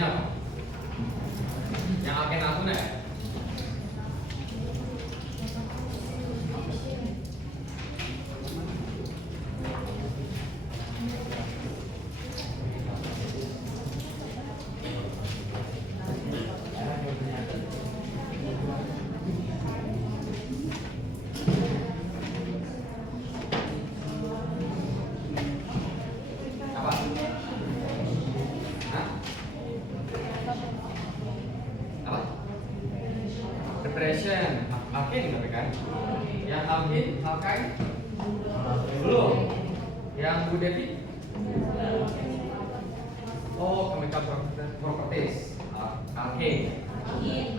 Alpunnya apa? Yang alken alpunnya ya? Depression, alkin tapi kan? Yang alkin, alkain? Belum. Yang Bu Devi? Oh, chemical properties. Alkin.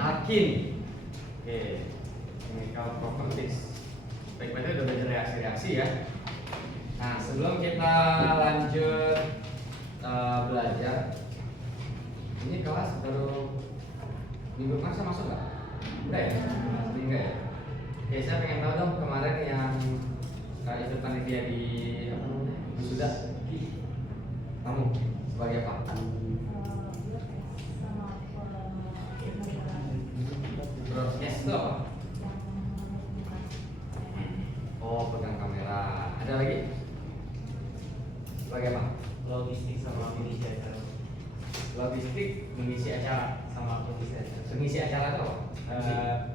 Alkin. Oke. Chemical properties. Baik, berarti udah belajar reaksi-reaksi ya. Nah, sebelum kita lanjut belajar, ini kelas baru minggu masa masuk nggak? Udah ya? Enggak ya? Oke, saya pengen tahu dong kemarin yang ikut panitia di apa namanya? Wisuda. Kamu sebagai apa? Broadcast itu apa? Oh, pegang kamera. Ada lagi? Sebagai apa? Logistik sama mengisi acara. Logistik mengisi acara. Sama mengisi acara. Mengisi acara itu apa?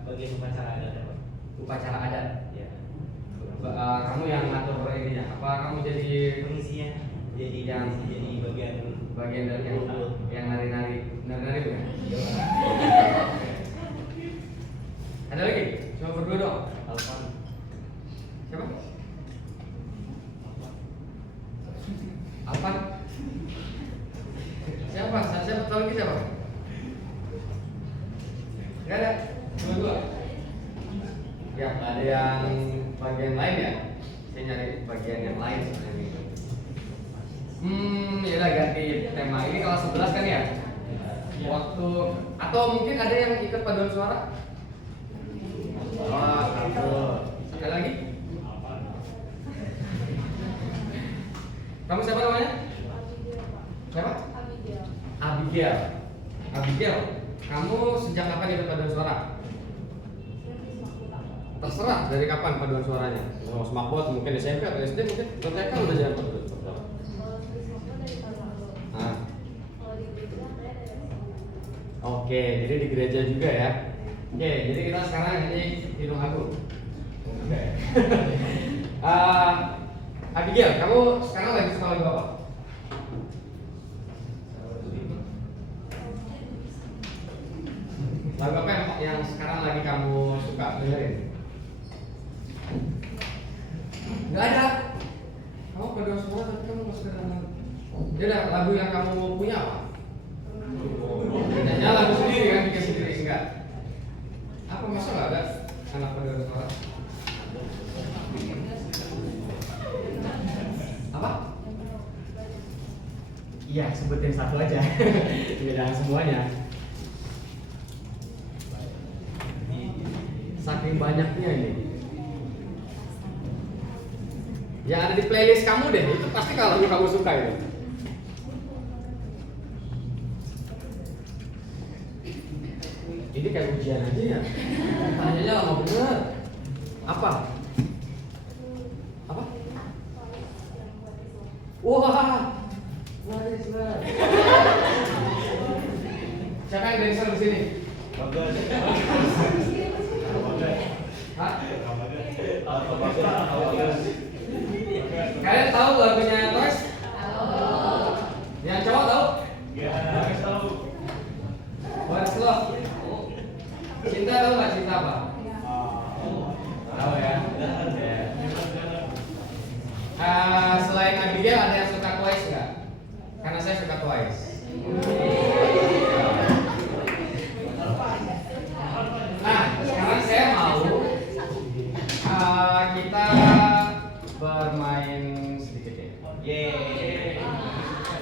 Bagian upacara adat ya Pak? Upacara adat. Ya. Kamu yang ngatur ininya? Apa kamu jadi Pengisinya jadi bagian dari yang nari-nari bukan? Iya. Ada lagi? Cuma berdua dong. Alfan. Siapa? Alfan. Siapa? Siapa tahu lagi siapa? Enggak ada. Cuma dua. Ya, ada yang bagian lain ya. Saya nyari bagian yang lain sebenarnya. Ya udah ganti tema. Ini kelas 11 kan ya? Waktu atau mungkin ada yang ikut paduan suara? Oh, satu. Ada lagi? Kamu siapa namanya? Siapa? Abigail. Abigail, kamu sejak kapan ikut paduan suara? Terserah dari kapan paduan suaranya. Mau semakbot mungkin SMP atau SD mungkin TK udah jalan paduan suara. Oke, jadi di gereja juga ya. Oke, jadi kita sekarang ini hidung aku. Oke. Abigail, kamu sekarang lagi suka lagu apa? Lagu apa yang sekarang lagi kamu suka dengerin? Nggak ada. Kamu paduan suara tapi kamu nggak suka dengerin. Jadi lagu yang kamu punya apa? Nyanyi lagu sendiri kan, bikin sendiri enggak? Apa masa nggak ada anak paduan suara? Apa? Iya, sebutin satu aja. Jangan semuanya. Saking banyaknya ini. Yang ada di playlist kamu deh, itu pasti kalau kamu suka itu. Ini kayak ujian aja ya. Tanyanya lama bener. Apa? Apa? Wah. Siapa yang dancer di sini? Bagus. Hah? Kalian tahu lagunya Twice? Yang cowok tahu? Ya, tahu. What's Love? Cinta tahu nggak cinta apa? Tahu ya? Selain Abigail ada yang suka Twice nggak? Karena saya suka Twice. Nah, sekarang saya mau kita bermain sedikit ya. Yeay.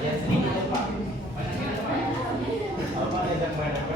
Ya sedikit Pak. Apa ajak main apa?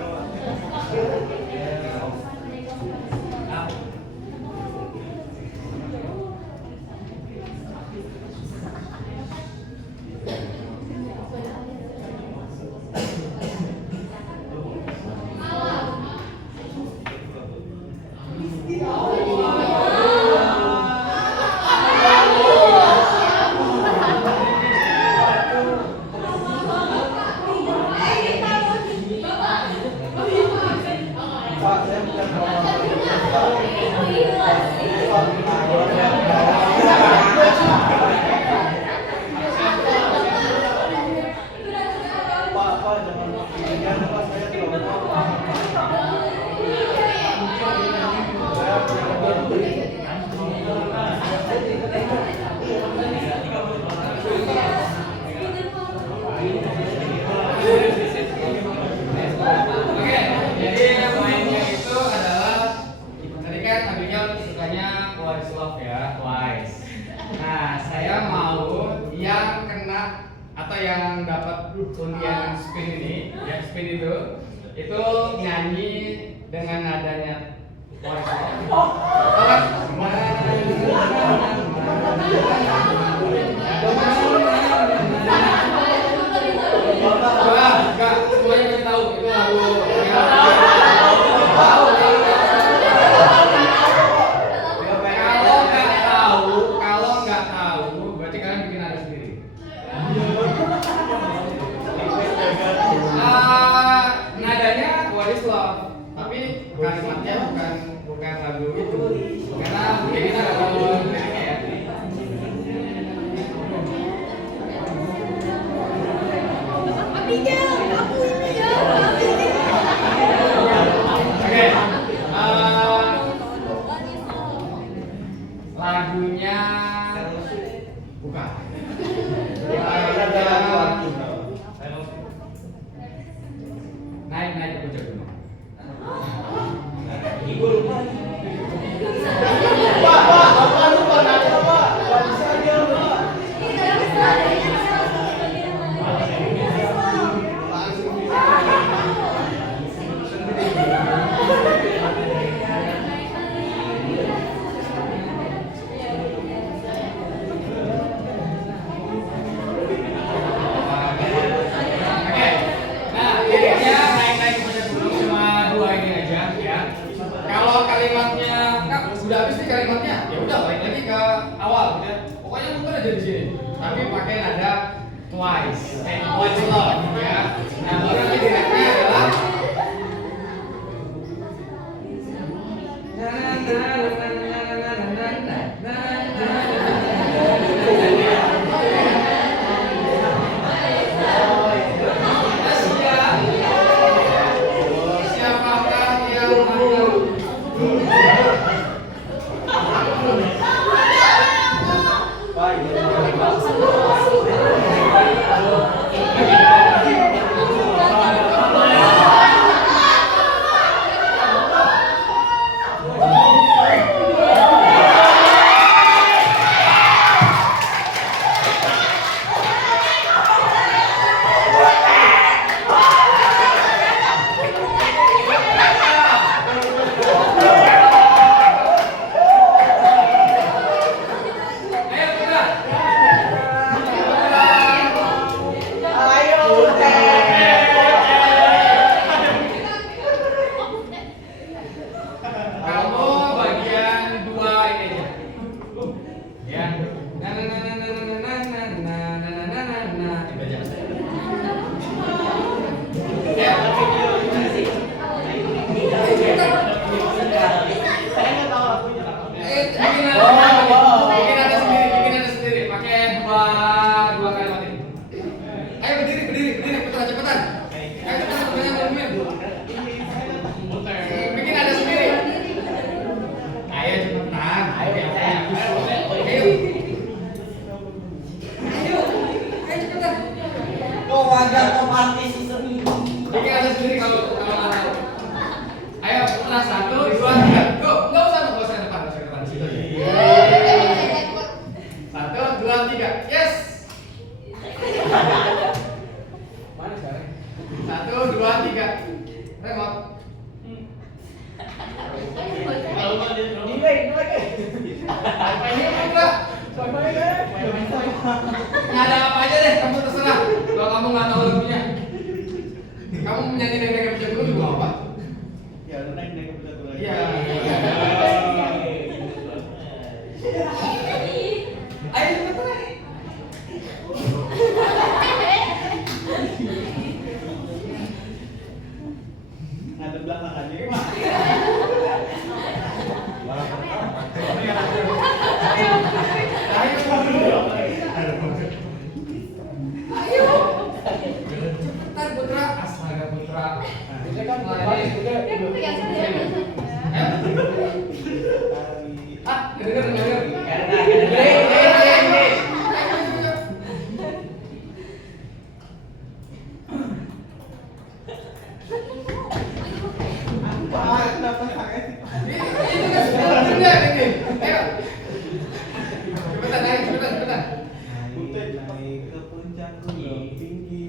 dapat undian spin ini, ya spin itu nyanyi dengan nadanya Enggak, semuanya pasti tahu itu lagu. Kalau nggak tahu, berarti kalian bikin nada sendiri. Nadanya What is Love, tapi kalimatnya bukan lagu itu, karena mungkin kita nggak tahu liriknya ya. Oke, lagunya bukan. Naik ke puncak gunung. Ibu lupa. Sudah habis nih kalimatnya, ya udah balik lagi ke awal ya. Pokoknya muter aja di sini. Tapi pakai nada twice, twice love ya. Nah, baru nanti di refnya adalah siapakah yang bikin ada sendiri, pakai dua kalimat ini. Ayo berdiri, putar cepetan. Ayo cepetan, banyak ngomongin. Bikin ada sendiri. Ayo cepetan. Ayo cepetan. Kok wajar otomatis seni. Bikin ada sendiri kalau nggak tahu. Ayo putar 1, 2, 3. Go, nggak usah depan, situ aja. 1, 2, 3. Yes. Mana sekarang? 1, 2, 3. Remote. Nggak ada apa aja deh, kamu terserah. Kalau kamu nggak tahu lagunya, kamu menyanyi dengan puncak gunung juga apa? Ya, lu naik ke puncak gunung. Iya. Ayo cepetan. Ngadep belakang aja. Ayo. Cepetan Putra, astaga Putra. Kita kan balik udah. Dengar. Naik ke puncak gunung tinggi.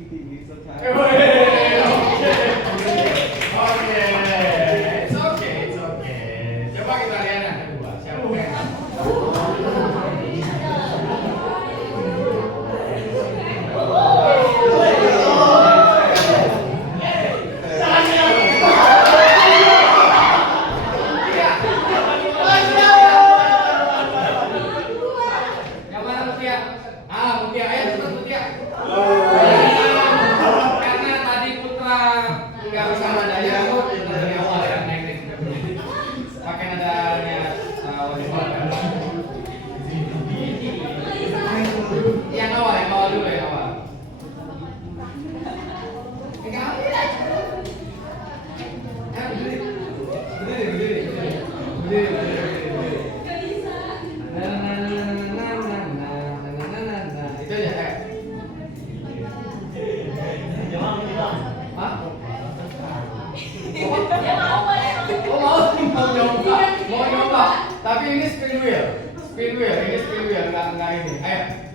Spin wheel, ini spin wheel, enggak ini. Ayo.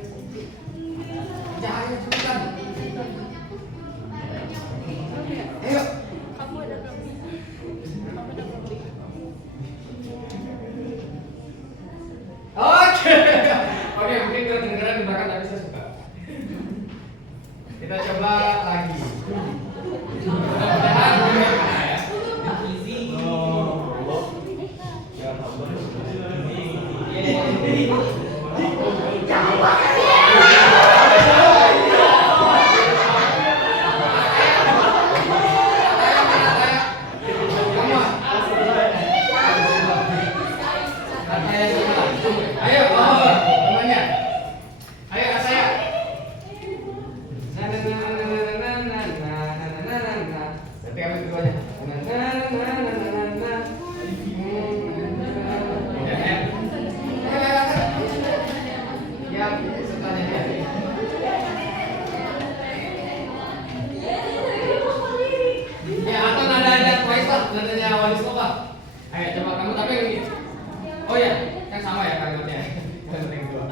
Jangan cepetan. Ayo. Kamu ada Oke. Oke, mungkin kedengeran di belakang tapi saya suka. Kita coba lagi. Mudah-mudahan ini ya. Ayo, temannya. Ayo, saya. Berarti kami keduanya. Ya, setelahnya dia. Ya, atau nada twice lah, nadanya Wali Sofa. Ayo, coba kamu tapi yang ini. Oh ya, kan sama ya kalimatnya. Kalimat yang kedua.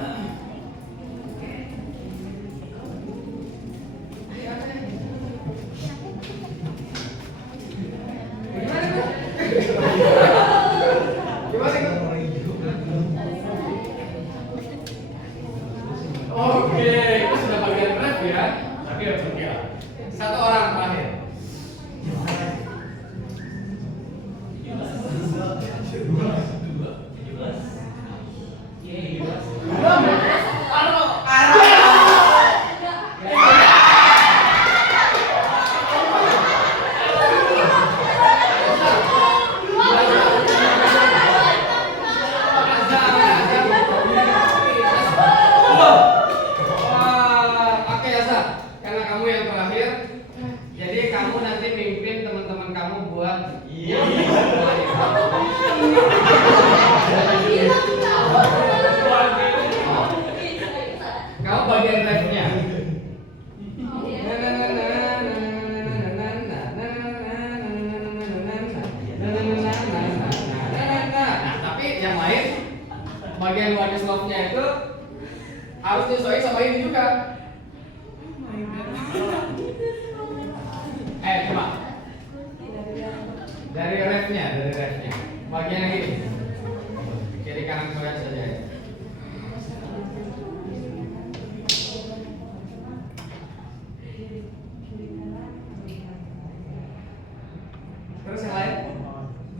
Gimana tuh? Gimana itu? Oke, itu sudah bagian rap ya. Tapi harus ya. Satu orang terakhir. Oke Asa, karena kamu yang terakhir, jadi kamu nanti mimpin teman-teman kamu buat kamu bagian rapnya. Nah, tapi yang lain bagian wadis love-nya itu harus disesuaikan sama ini juga. Coba dari refnya, bagian yang ini kiri kanan koyak saja. Terus yang lain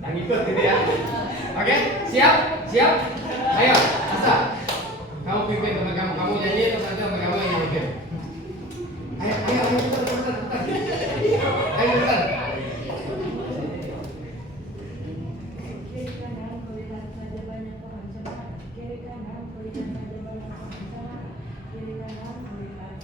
yang ikut gitu ya. Oke, siap? Ayo, Asa, kamu pimpin teman kamu nyanyi terus nanti teman kamu yang nyanyi. Ayo, cepetan. Ayo, cepetan. kiri kanan, kau lihat saja banyak orang cepat. Kiri kanan, kau lihat saja banyak orang cepat. Kiri kanan, kau lihat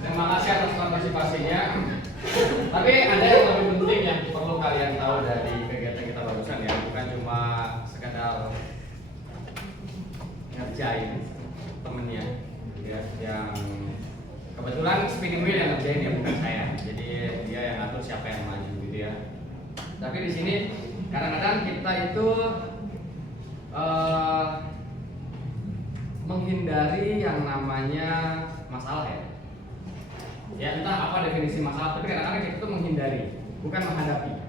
Terima kasih atas partisipasinya. Tapi ada yang lebih penting yang perlu kalian tahu dari kegiatan kita barusan ya, bukan cuma sekedar ngerjain temennya ya, yang kebetulan spinning wheel yang ngerjain ya, bukan saya. Jadi dia yang atur siapa yang maju gitu ya. Tapi di sini kadang-kadang kita itu menghindari yang namanya masalah ya. Ya entah apa definisi masalah, tapi kadang-kadang kita itu menghindari, bukan menghadapi,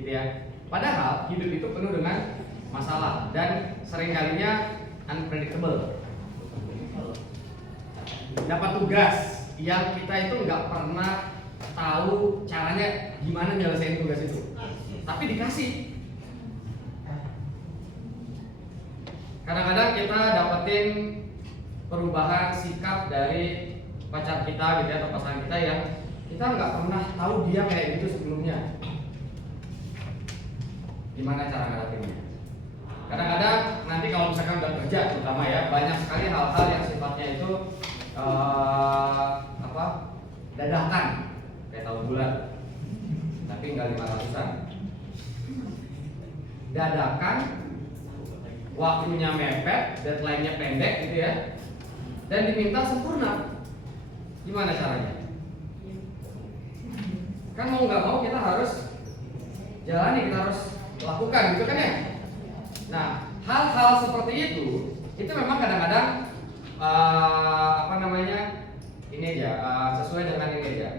gitu ya. Padahal hidup itu penuh dengan masalah dan seringkalinya unpredictable. Dapat tugas yang kita itu nggak pernah tahu caranya gimana nyelesain tugas itu, tapi dikasih. Kadang-kadang kita dapetin perubahan sikap dari pacar kita gitu ya, atau pasangan kita yang kita nggak pernah tahu dia kayak gitu sebelumnya. Gimana cara ngadepinnya? Kadang-kadang nanti kalau misalkan udah kerja terutama ya, banyak sekali hal-hal yang sifatnya itu dadakan kayak tahu bulan, tapi nggak 500-an. Dadakan waktunya mepet, deadline-nya pendek gitu ya, dan diminta sempurna. Gimana caranya? Kan mau nggak mau kita harus jalani, kita harus lakukan gitu kan ya. Nah, hal-hal seperti itu memang kadang-kadang ini aja, sesuai dengan ini aja.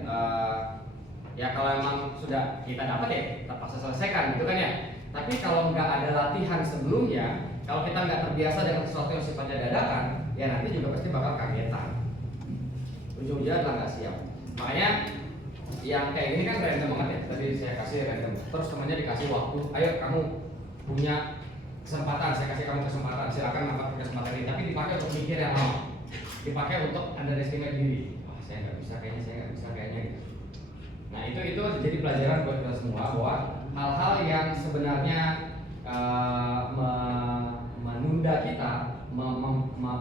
Ya kalau emang sudah kita dapat ya terpaksa selesaikan gitu kan ya. Tapi kalau nggak ada latihan sebelumnya, kalau kita nggak terbiasa dengan sesuatu yang sifatnya dadakan, ya nanti juga pasti bakal kagetan. Ujung-ujungnya adalah nggak siap. Makanya yang kayak gini kan random banget ya. Tadi saya kasih random, terus temannya dikasih waktu, ayo kamu punya kesempatan, saya kasih kamu kesempatan, silakan manfaatkan kesempatan ini. Tapi dipakai untuk mikir yang lama, dipakai untuk underestimate diri. Wah saya nggak bisa kayaknya gitu. Nah itu jadi pelajaran buat kita semua bahwa hal-hal yang sebenarnya menunda kita,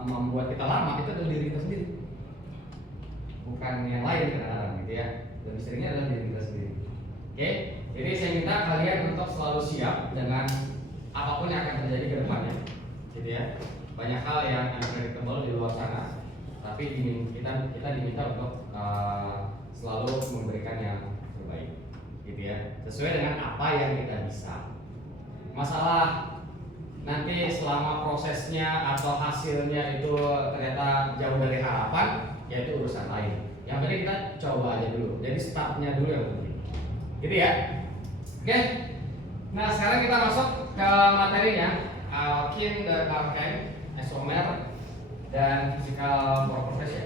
membuat kita lama itu adalah diri kita sendiri, bukan yang lain kadang-kadang gitu ya. Lebih seringnya adalah diri kita sendiri. Oke, jadi saya minta kalian untuk selalu siap dengan apapun yang akan terjadi ke depannya, gitu ya. Banyak hal yang unpredictable di luar sana, tapi kita diminta untuk selalu memberikan yang terbaik, gitu ya. Sesuai dengan apa yang kita bisa. Masalah nanti selama prosesnya atau hasilnya itu ternyata jauh dari harapan, ya itu urusan lain. Yang penting kita coba aja dulu. Jadi startnya dulu yang penting, gitu ya. Oke. Nah sekarang kita masuk ke materinya, alkin dan alken, isomer dan physical properties ya.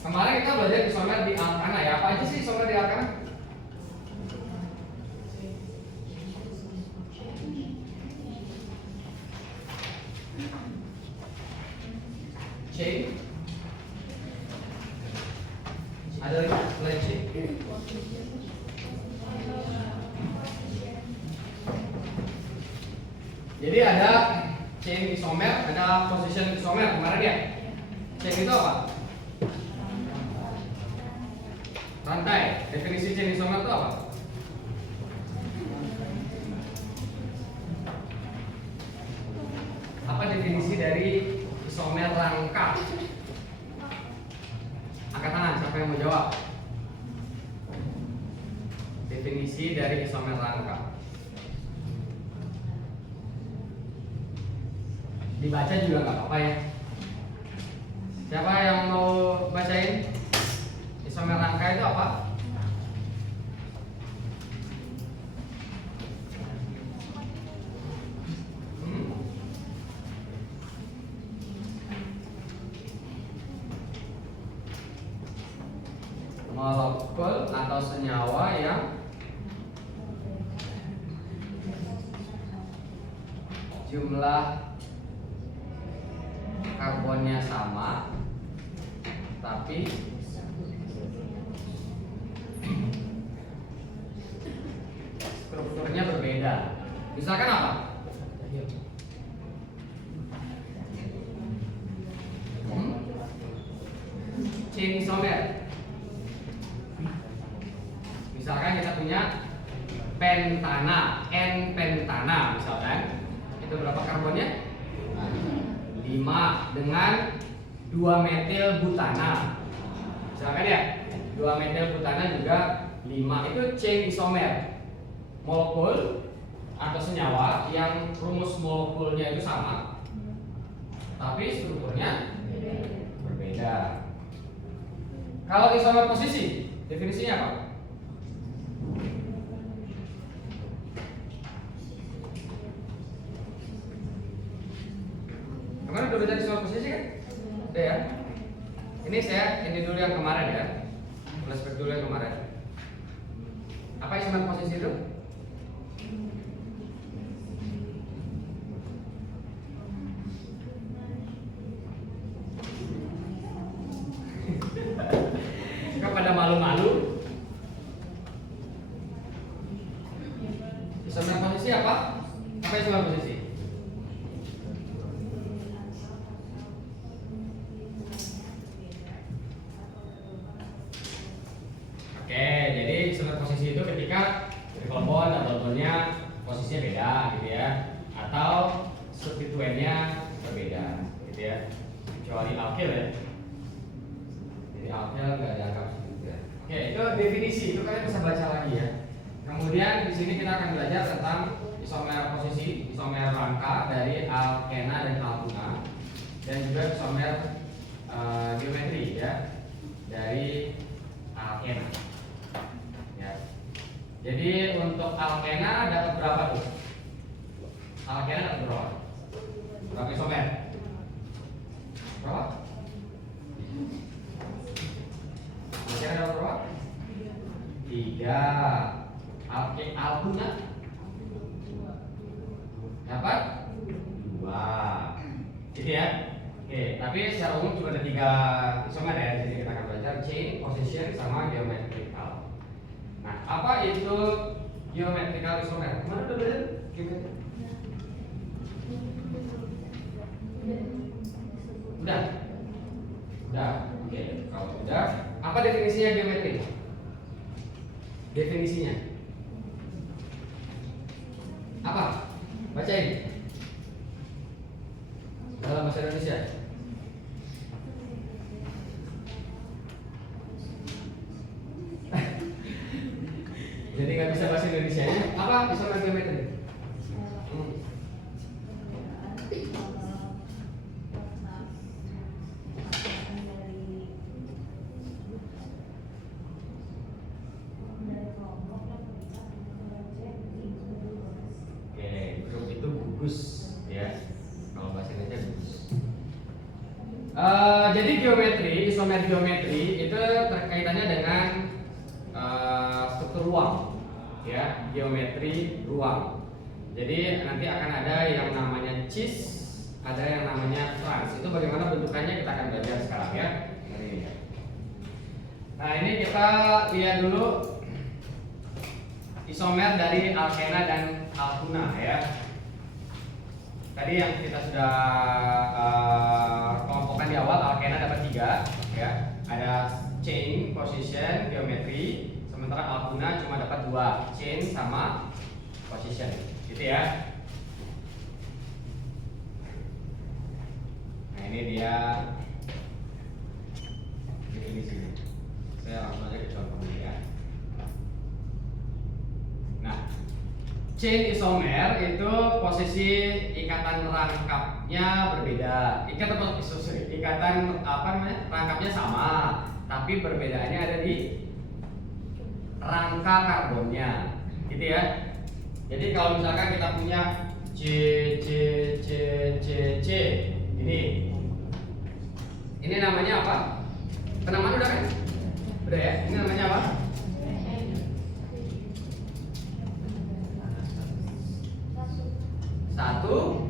Kemarin kita belajar isomer di alkana ya. Apa aja sih isomer di alkana? Chain. Ada lagi selain chain? Jadi ada chain isomer, ada position isomer kemarin ya. Chain itu apa? Rantai. Definisi chain isomer itu apa? Apa definisi dari isomer rangka? Angkat tangan, siapa yang mau jawab? Definisi dari isomer rangka. Dibaca juga nggak apa-apa ya. Siapa yang mau bacain? Isomer rangka itu apa? Molekul atau senyawa yang jumlah karbonnya sama tapi strukturnya berbeda. Misalkan apa? Chain isomer. Misalkan kita punya pentana, N-pentana misalkan. Itu berapa karbonnya? 5 dengan 2 metil butana. Misalkan ya, 2 metil butana juga 5. Itu chain isomer. Molekul atau senyawa yang rumus molekulnya itu sama, tapi strukturnya berbeda. Kalau isomer posisi, definisinya apa? Kemarin udah belajar isomer posisi kan? Udah ya? Ini dulu yang kemarin ya. Flashback dulu yang kemarin. Apa isomer posisi itu? Kok pada malu-malu? Isomer posisi apa? Apa isomer posisi? Oke, jadi isomer posisi itu ketika triple bond atau bondnya posisinya beda gitu ya, atau substituennya berbeda, gitu ya. Kecuali alkyl ya. Jadi alkyl nggak dianggap substituen. Oke, itu definisi, itu kalian bisa baca lagi ya. Kemudian di sini kita akan belajar tentang isomer posisi, isomer rangka dari alkena dan alkuna, dan juga isomer geometri ya dari alkena. Ya. Jadi untuk alkena dapat berapa tuh? Alkena dapat berapa? Berapa isomer? Berapa? Alkena dapat berapa? 3. Alkuna dapat 2. Gitu ya. Oke, tapi secara umum cuma ada 3 isomer ya. Jadi kita akan belajar chain, position, sama geometrical. Nah, apa itu geometrical isomer? Kemana udah belajar? Udah. Udah. Oke, kalau udah, apa definisinya geometri? Definisinya apa? Bacain dalam bahasa Indonesia. Jadi nggak bisa bahasa Indonesia ya? Apa isomer geometri? Jadi geometri, isomer geometri itu terkaitannya dengan struktur ruang, ya, geometri ruang. Jadi nanti akan ada yang namanya cis, ada yang namanya trans. Itu bagaimana bentukannya kita akan belajar sekarang ya. Nah ini kita lihat dulu isomer dari alkena dan alkuna ya. Tadi yang kita sudah kelompokkan di awal, alkena dapat 3 ya. Ada chain, position, geometri. Sementara alkuna cuma dapat 2, chain sama position. Gitu ya. Nah, ini dia definisinya. Saya langsung aja ke contoh ya. Nah, chain isomer itu posisi ikatan rangkapnya berbeda. Ikatan apa namanya? Rangkapnya sama, tapi perbedaannya ada di rangka karbonnya. Gitu ya. Jadi kalau misalkan kita punya C ini namanya apa? Penamaan udah kan? Udah ya? Ini namanya apa? Satu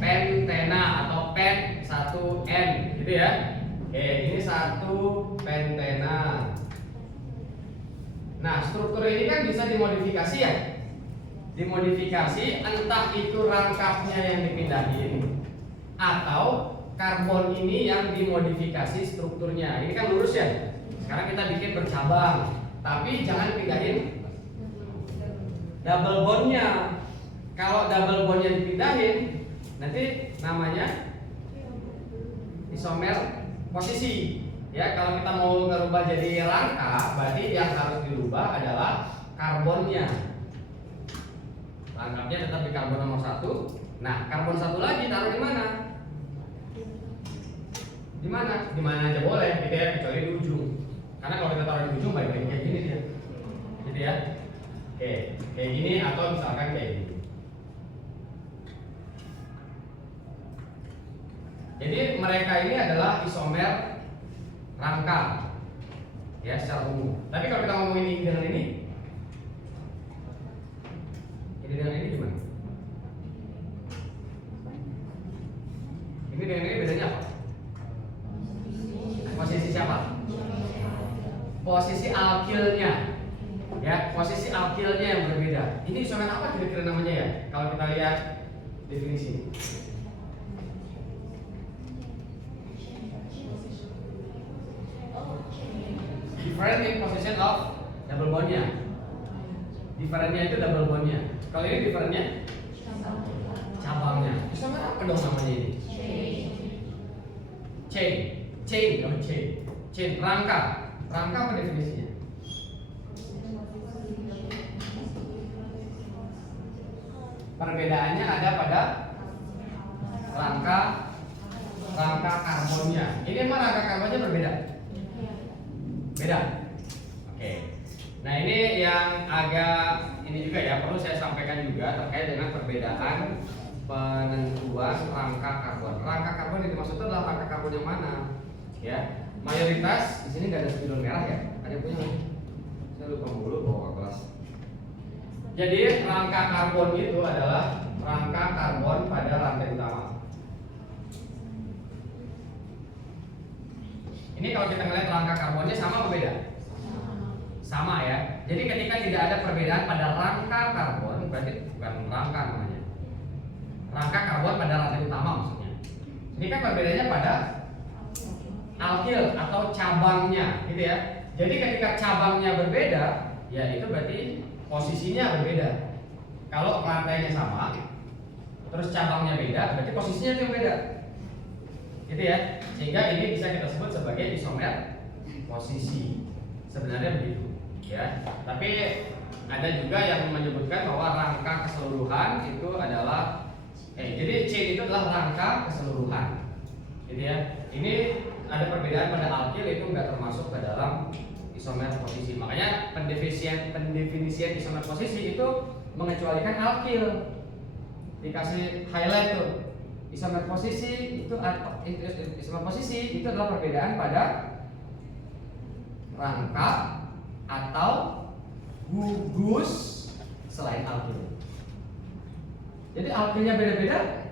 pentena atau pen 1N gitu ya. Oke, ini 1 pentena. Nah, struktur ini kan bisa dimodifikasi ya. Dimodifikasi entah itu rangkapnya yang dipindahin atau karbon ini yang dimodifikasi strukturnya. Ini kan lurus ya. Sekarang kita bikin bercabang, tapi jangan pindahin double bondnya. Kalau double bondnya dipindahin, nanti namanya isomer posisi. Ya, kalau kita mau merubah jadi rangka, berarti yang harus dirubah adalah karbonnya. Rangkapnya tetap di karbon nomor 1. Nah, karbon 1 lagi taruh di mana? Di mana? Di mana aja boleh, gitu ya, kecuali di ujung. Karena kalau kita taruh di ujung, baik-baik kayak gini dia, gitu ya. Oke, kayak gini atau misalkan kayak gini. Jadi mereka ini adalah isomer rangka, ya secara umum. Tapi kalau kita ngomongin ini dengan ini dengan ini gimana? Ini dengan ini bedanya apa? Posisi siapa? Posisi alkilnya, ya posisi alkilnya yang berbeda. Ini isomer apa kira-kira namanya ya? Kalau kita lihat definisi. Different in position of double bondnya. Differentnya itu double bondnya. Kalau ini differentnya cabangnya. Isomer apa dong namanya ini? Chain, rangka apa definisinya? Perbedaannya ada pada rangka karbonnya. Ini emang rangka karbonnya berbeda? Beda. Oke. Nah ini yang agak ini juga ya, perlu saya sampaikan juga terkait dengan perbedaan penentuan rangka karbon. Rangka karbon yang dimaksud itu adalah rangka karbon yang mana? Ya, mayoritas di sini nggak ada spidol merah ya. Ada yang punya nggak? Saya lupa dulu bawa kelas. Jadi rangka karbon itu adalah rangka karbon pada rantai utama. Ini kalau kita melihat rangka karbonnya sama atau beda? Sama ya. Jadi ketika tidak ada perbedaan pada rangka karbon, berarti bukan rangka namanya. Rangka karbon pada rantai utama maksudnya. Ini kan perbedaannya pada alkil atau cabangnya, gitu ya. Jadi ketika cabangnya berbeda, ya itu berarti posisinya berbeda. Kalau rantainya sama, terus cabangnya beda, berarti posisinya itu yang beda. Gitu ya. Sehingga ini bisa kita sebut sebagai isomer posisi. Sebenarnya begitu, ya. Tapi ada juga yang menyebutkan bahwa rangka keseluruhan itu adalah jadi chain itu adalah rangka keseluruhan. Gitu ya. Ini ada perbedaan pada alkil itu nggak termasuk ke dalam isomer posisi. Makanya pendefinisian isomer posisi itu mengecualikan alkil. Dikasih highlight tuh. Isomer posisi itu adalah perbedaan pada rangka atau gugus selain alkil. Jadi alkilnya beda-beda,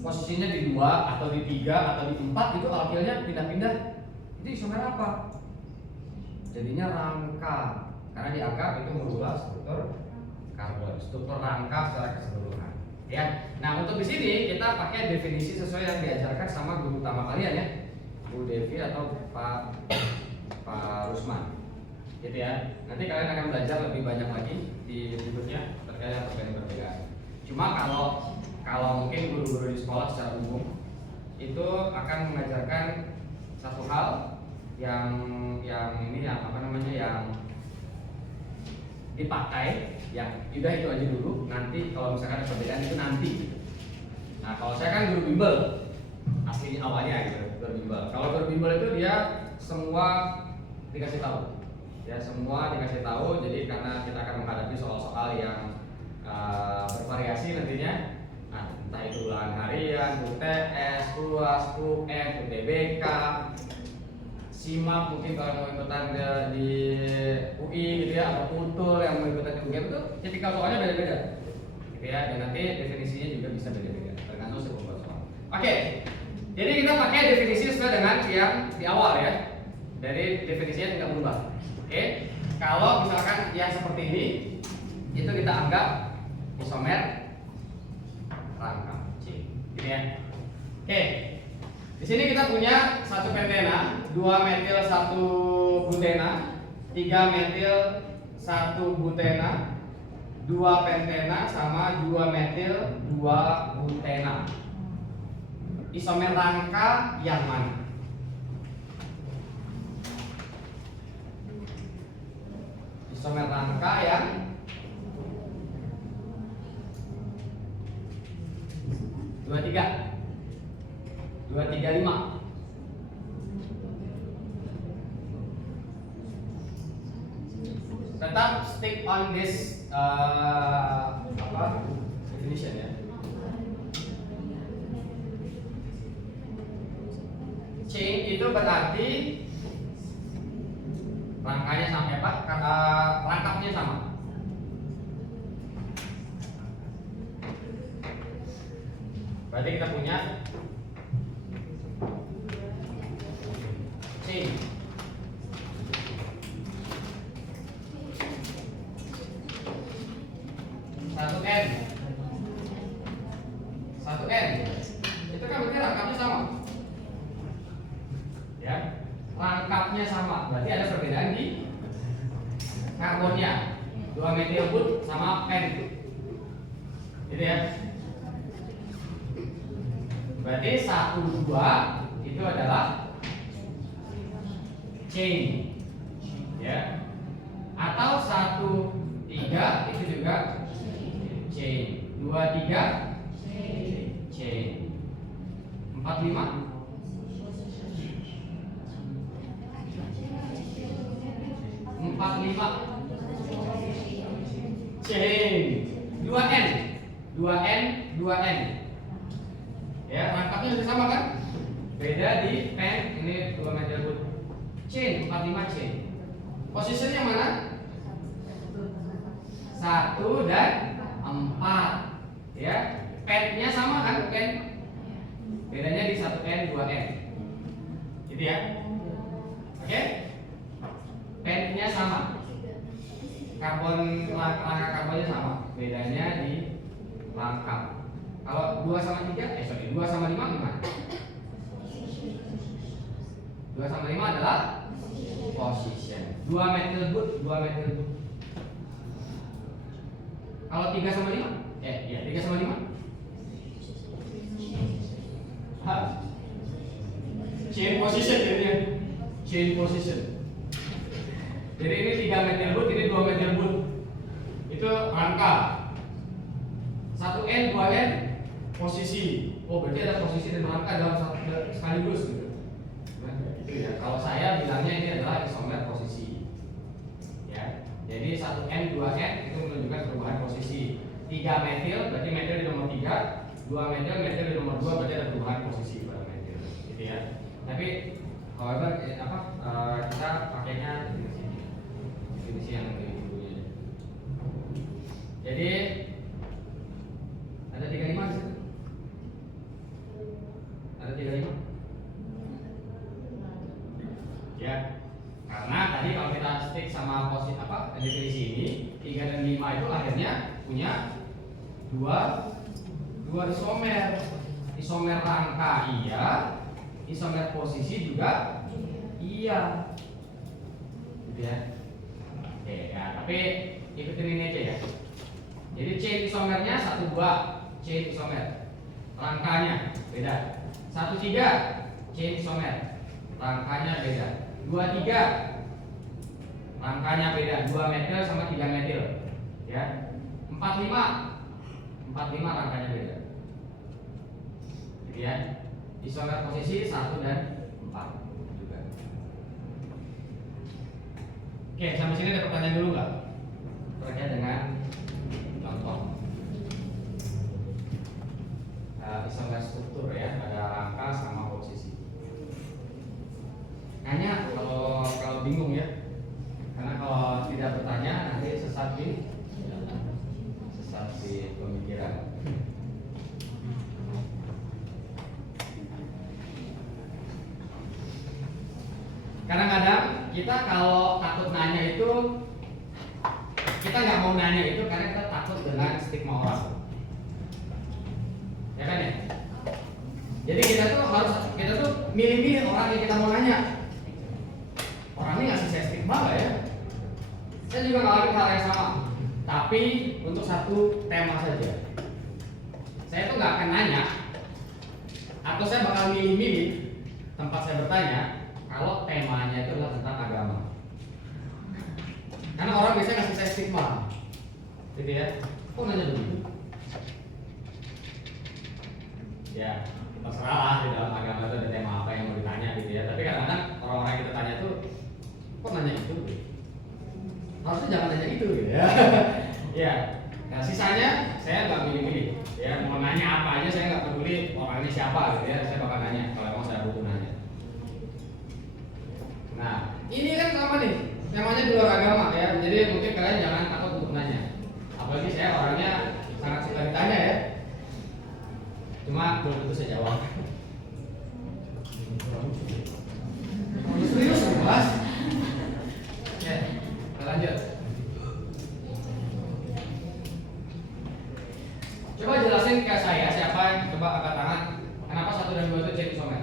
posisinya di 2 atau di 3 atau di 4 itu alkilnya pindah-pindah. Itu isomer apa? Jadinya rangka, karena dianggap itu merubah struktur karbon, struktur rangka secara keseluruhan. Ya. Nah, untuk di sini kita pakai definisi sesuai yang diajarkan sama guru utama kalian ya, Bu Devi atau Pak Rusman. Gitu ya. Nanti kalian akan belajar lebih banyak lagi di berikutnya terkait dengan perbedaan-perbedaan. Cuma kalau mungkin guru-guru di sekolah secara umum itu akan mengajarkan satu hal yang dipakai, yang udah itu aja dulu. Nanti kalau misalkan ada perbedaan itu nanti. Nah, kalau saya kan guru bimbel, asli awalnya gitu, guru bimbel. Kalau guru bimbel itu dia semua dikasih tahu, ya semua dikasih tahu. Jadi karena kita akan menghadapi soal-soal yang bervariasi nantinya. Nah, entah itu ulangan harian, UTS, UAS, UN, UTBK, SIMAP mungkin kalau mau ikutan di UI gitu ya, atau UTUL yang mau ikutan di UGM itu ketika soalnya beda-beda gitu ya, dan nanti definisinya juga bisa beda-beda tergantung sebuah soal. Oke, jadi kita pakai definisi sesuai dengan yang di awal ya, dari definisinya tidak berubah. Oke, kalau misalkan yang seperti ini itu kita anggap isomer rangka C, gitu ya. Oke. Di sini kita punya 1 pentena, 2 metil 1 butena, 3 metil 1 butena, 2 pentena sama 2 metil 2 butena. Isomer rangka yang mana? Isomer rangka yang 23 235. Tetap stick on this definition ya. Chain itu berarti rangkanya sampai apa? Rangkapnya sama. Berarti kita punya chain. Satu N itu kan berarti rangkapnya sama ya, rangkapnya sama, berarti ada perbedaan di karbonnya. 2 metil but sama N gitu ya. Berarti 1, 2 itu adalah chain, ya. Atau 1, 3 itu juga chain. 2, 3 chain. 4, 5 chain. 2N 2N ya, rangkapnya sudah sama kan? Beda di pen, ini 2 meter wood. Chain 45 chain. Posisinya mana? 1 dan 4 ya. Pennya sama kan? Pen bedanya di 1N 2N gitu ya. Oke? Pennya sama, langkah karbonnya sama, bedanya di langkah. Kalau 2 sama 3, 2 sama 5 gimana? 2 sama 5 adalah position. 2 meter wood. Kalau 3 sama 5? 3 sama 5? Chain position jadinya. Chain position. Jadi ini 3 meter wood, ini 2 meter wood. Itu rangka. 1N, 2N posisi. Oh, berarti ada posisi dan rangka dalam sekaligus gitu. Nah, gitu ya. Kalau saya bilangnya ini adalah isomer posisi. Ya. Jadi 1N, 2N itu menunjukkan perubahan posisi. 3 metil berarti metil di nomor 3, 2 metil di nomor 2 berarti ada perubahan posisi pada metil. Gitu ya. Tapi however kita pakainya definisi yang lebih dulunya. Jadi ada 35 di situ. Ada 35. Ya. Karena tadi kalau kita stick sama posisi definisi ini 3 dan 5 itu akhirnya punya dua isomer. Isomer rangka iya, isomer posisi juga iya. Gitu ya. Oke, ya, tapi ikutin ini aja ya. Jadi chain isomernya 1, 2 chain isomer. Rangkanya beda. 1, 3 chain isomer. Rangkanya beda. 2, 3 rangkanya beda. 2 metil sama 3 metil. Ya. 4, 5 rangkanya beda. Gitu ya. Isomer posisi 1 dan 4 juga. Oke, sampai sini ada pertanyaan dulu nggak? Terkait dengan contoh isomer struktur ya, ada rangka sama posisi. Hanya kalau bingung ya, karena kalau tidak bertanya nanti sesat di pemikiran. Kadang-kadang kita kalau takut nanya itu, kita nggak mau nanya itu karena kita takut dengan stigma orang, ya kan ya? Jadi kita tuh milih-milih orang yang kita mau nanya. Orangnya ngasih saya stigma nggak ya? Saya juga ngalamin hal yang sama, tapi untuk satu tema saja. Saya tuh nggak akan nanya, atau saya bakal milih-milih tempat saya bertanya kalau temanya itu adalah tentang agama. Karena orang biasanya ngasih saya stigma, gitu ya. Kok nanya begitu? Ya, terserah lah di dalam agama itu ada tema apa yang mau ditanya gitu ya. Tapi kadang-kadang orang-orang yang kita tanya tuh, kok nanya itu? Harusnya jangan nanya itu gitu ya. Ya, nah sisanya saya nggak milih-milih. Ya, mau nanya apa aja saya nggak peduli orangnya siapa gitu ya. Saya bakal nanya kalau emang saya butuh nanya. Nah, ini kan sama nih, temanya di luar agama ya. Jadi mungkin kalian jangan takut untuk nanya. Apalagi saya orangnya sangat suka ditanya ya. Cuma belum tentu saya jawab. Serius Mas? Ya, kita lanjut. Coba jelasin ke saya siapa yang coba angkat tangan. Kenapa 1 dan 2 itu chain isomer?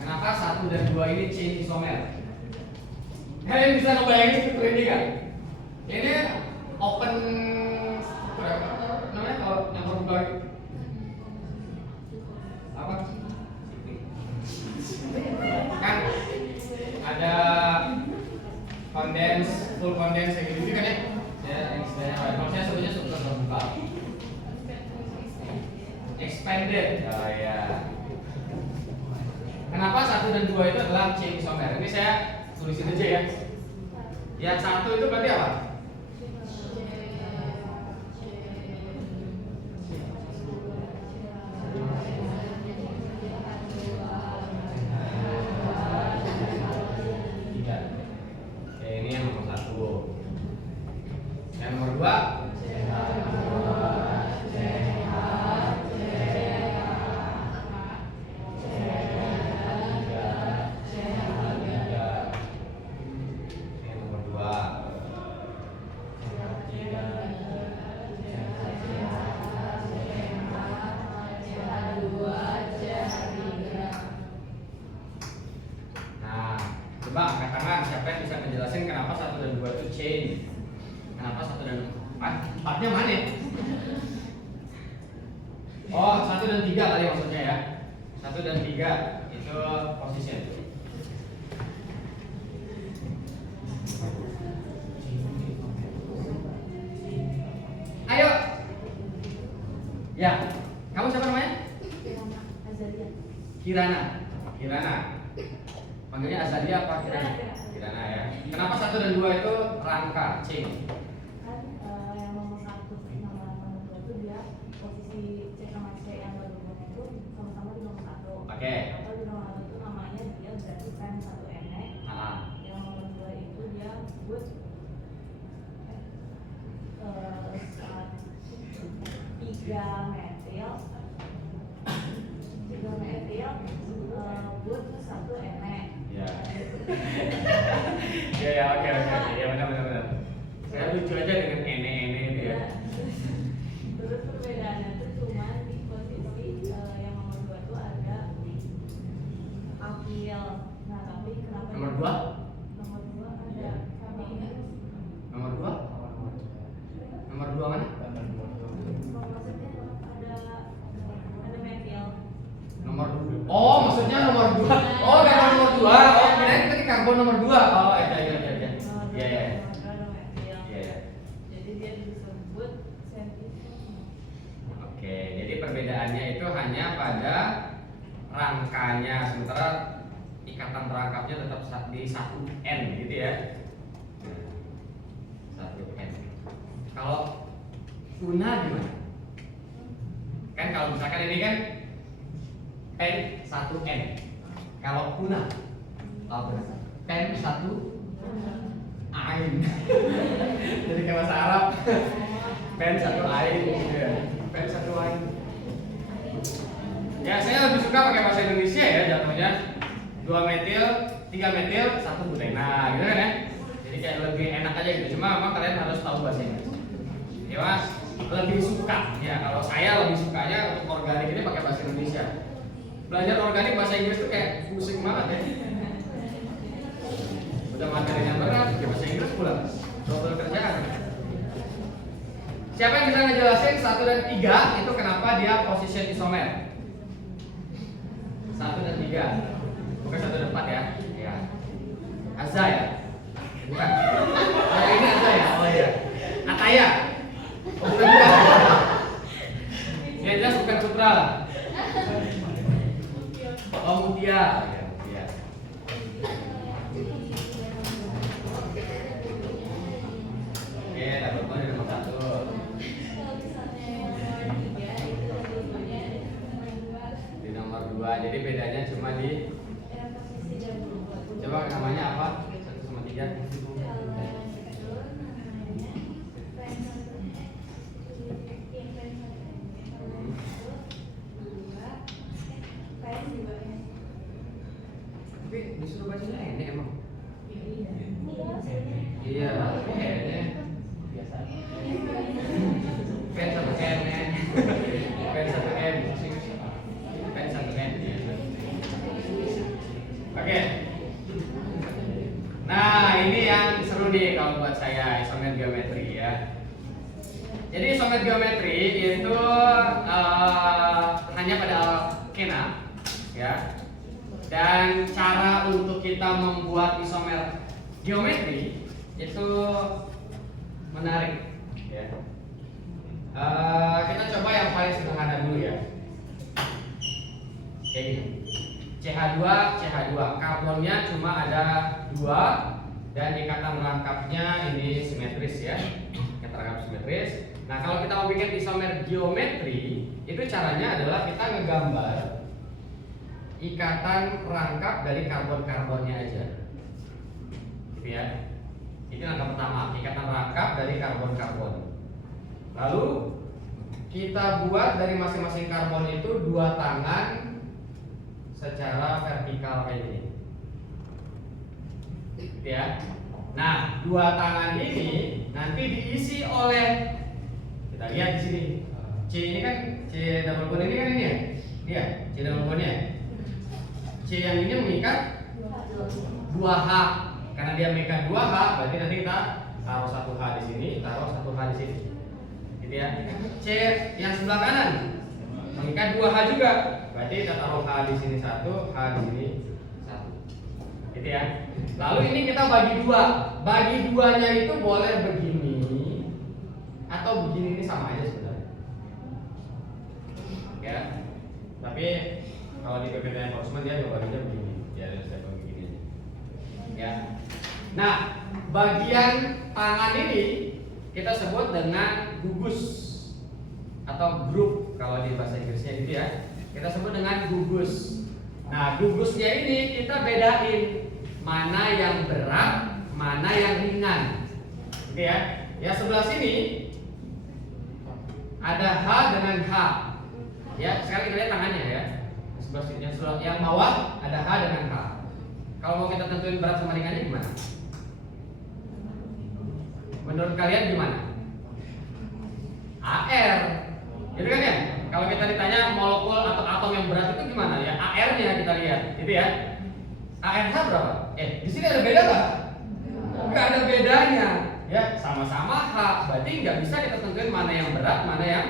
Kenapa 1 dan 2 ini chain isomer? Kalian bisa ngebayangin struktur ini kan? Ini open namanya kalau yang terbuka apa? Kan ada condense, full condense kayak gitu kan ya? Ya, yang istilahnya kalau saya sebutnya struktur terbuka. Expanded. Oh ya. Kenapa 1 dan 2 itu adalah chain isomer? Ini saya tulisin aja ya. Yang 1 itu berarti apa? Oke, ini yang nomor 1. Yang nomor 2. Coba angkat tangan, siapa yang bisa menjelaskan kenapa 1 dan 2 itu chain? Kenapa 1 dan 4? 4-nya mana? Oh, 1 dan 3 kali maksudnya ya. 1 dan 3 itu position. Ayo. Ya, kamu siapa namanya? Kirana. Kirana. Panggilnya Azalia apa Kirana? Kirana ya. Kenapa 1 dan 2 itu rangka chain? Kan yang nomor 1 nomor 2 itu dia posisi C sama C yang berhubungan itu sama-sama di nomor 1. Oke. Atau di nomor 1 itu namanya dia berarti kan 1 N. Yang nomor 2 itu dia buat 3 metil. 3 metil buat 1 N. Ya. Ya, oke. Ya, benar. Saya lucu aja dengan ene itu ya. Terus perbedaannya tuh cuma di posisi yang nomor 2 tuh ada akil. Nah, tapi kenapa Nomor 2? Nomor 2 ada kami. Nomor 2? Nomor 2 mana? Maksudnya ada metil. Nomor 2. Oh, maksudnya nomor 2. Oh, karbon nomor 2. Oh, kirain tadi karbon nomor 2. Oh, iya. Iya. Ada metil. Iya. Jadi dia disebut sentimeter. Oke, jadi perbedaannya itu hanya pada rangkanya, sementara ikatan terangkapnya tetap di 1N gitu ya. 1N. Kalau Una gimana? Kan kalau misalkan ini kan pen 1N. Kalau Una apa? Pen 1 Ain. Jadi kayak bahasa Arab. Pen 1 Ain gitu ya. Pen 1 Ain. Ya, saya lebih suka pakai bahasa Indonesia ya jatuhnya. 2 metil, 3 metil, 1 butena gitu kan ya. Jadi kayak lebih enak aja gitu. Cuma memang kalian harus tahu bahasa Inggris. Ya Mas, lebih suka ya. Kalau saya lebih sukanya untuk organik ini pakai bahasa Indonesia. Belajar organik bahasa Inggris tuh kayak pusing banget ya. Udah materinya berat, pakai bahasa Inggris pula. Double kerjaan. Siapa yang bisa ngejelasin 1 dan 3 itu kenapa dia position isomer? 1 dan 3. Bukan 1 dan 4 ya. Iya. Aza ya? Bukan. Oh, ini Aza ya? Oh iya. Ataya. Oh, bukan juga. Ya jelas bukan Sutra. Oh, Mutia. Ya, Mutia. Oke, dapat poin nomor 1. Di nomor 2. Jadi bedanya cuma di coba namanya apa? 1 sama 3. Tapi disuruh bacanya ini emang. Iya, ini biasa. Pen 1N ya. Pen 1N. Pen 1N. Oke. Nah, ini yang seru nih kalau buat saya, isomer geometri ya. Jadi isomer geometri itu hanya pada skena ya. Dan cara untuk kita membuat isomer geometri itu menarik ya. Kita coba yang paling sederhana dulu ya. Kayak gini. CH2, karbonnya cuma ada 2 dan ikatan rangkapnya ini simetris ya. Ikatan rangkap simetris. Nah, kalau kita mau bikin isomer geometri, itu caranya adalah kita ngegambar ikatan rangkap dari karbon-karbonnya aja. Gitu ya. Ini langkah pertama, ikatan rangkap dari karbon-karbon. Lalu kita buat dari masing-masing karbon itu 2 tangan secara vertikal kayak gini. Gitu ya. Nah, 2 tangan ini nanti diisi oleh, kita lihat di sini. C ini kan C double bond ini kan ini ya. Iya, C double bondnya. C yang ini mengikat 2H. Karena dia mengikat 2H, berarti nanti kita taruh 1H di sini, taruh 1H di sini. Gitu ya. C yang sebelah kanan mengikat 2H juga. Berarti kita taruh H di sini 1, H di sini 1. Gitu ya. Lalu ini kita bagi 2. Bagi 2-nya itu boleh begini atau begini, ini sama aja sebenarnya. Ya. Tapi kalau di PPT enforcement dia coba baginya begini. Ya, saya begini aja. Ya. Nah, bagian tangan ini kita sebut dengan gugus atau grup kalau di bahasa Inggrisnya gitu ya. Kita sebut dengan gugus. Nah, gugusnya ini kita bedain mana yang berat, mana yang ringan. Oke ya. Ya sebelah sini ada H dengan H. Ya, sekarang kita lihat tangannya ya. Sebelah sini yang bawah ada H dengan H. Kalau mau kita tentuin berat sama ringannya gimana? Menurut kalian gimana? AR. Gitu kan ya? Kalau kita ditanya molekul atau atom yang berat itu gimana ya? AR-nya kita lihat, gitu ya. ARH berapa? Di sini ada beda nggak? Nggak ada bedanya, ya. Sama-sama H. Berarti nggak bisa kita tentuin mana yang berat, mana yang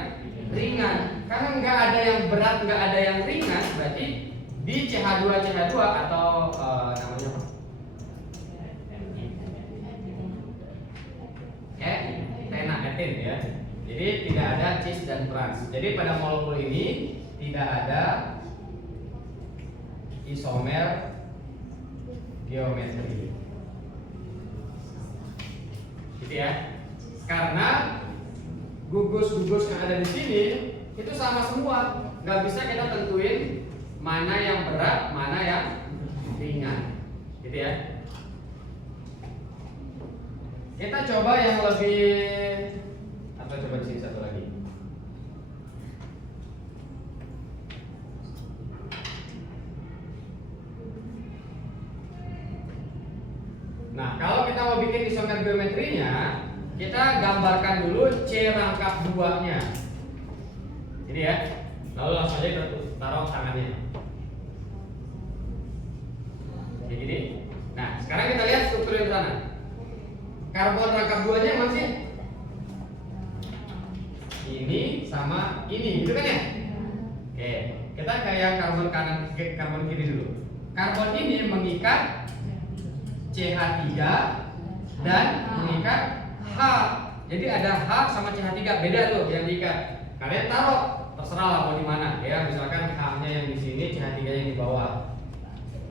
ringan. Karena nggak ada yang berat, nggak ada yang ringan. Berarti di CH2 atau namanya apa? Etin ya. Jadi tidak ada cis dan trans. Jadi pada molekul ini tidak ada isomer geometri. Gitu ya. Karena gugus-gugus yang ada di sini itu sama semua. Nggak bisa kita tentuin mana yang berat, mana yang ringan. Gitu ya. Kita coba yang lebih, atau coba di sini satu lagi. Nah, kalau kita mau bikin isomer geometrinya, kita gambarkan dulu C rangkap 2-nya. Jadi ya, lalu langsung aja kita taruh tangannya. Kayak gini. Nah, sekarang kita lihat struktur di sana. Karbon rangkap 2-nya masih ini sama ini, gitu kan ya? Oke, kita kayak karbon kanan, karbon kiri dulu. Karbon ini mengikat CH3 dan mengikat H. Jadi ada H sama CH3, beda tuh yang diikat. Kalian taruh, terserah lah mau di mana. Ya, misalkan H-nya yang di sini, CH3-nya yang di bawah.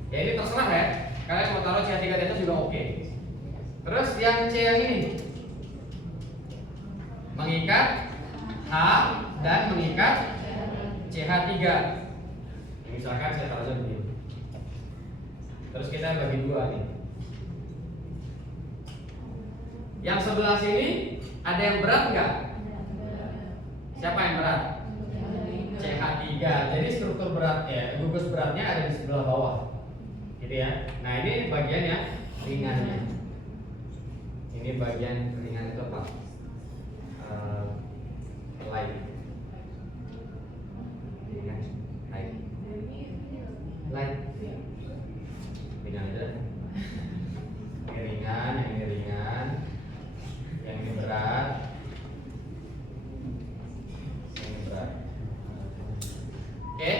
Ya ini terserah ya. Kalian mau taruh CH3 di atas juga oke. Terus yang C yang ini mengikat H dan mengikat CH3. Misalkan saya taruh aja begini. Terus kita bagi 2 nih. Yang sebelah sini ada yang berat nggak? Siapa yang berat? CH3. Jadi struktur berat ya, gugus beratnya ada di sebelah bawah. Gitu ya. Nah, ini bagiannya ringannya. Ini bagian ringan itu apa? Light. Ringan. Light. Ringan aja. Ini ringan, yang ini ringan. Yang ini berat. Yang ini berat. Oke.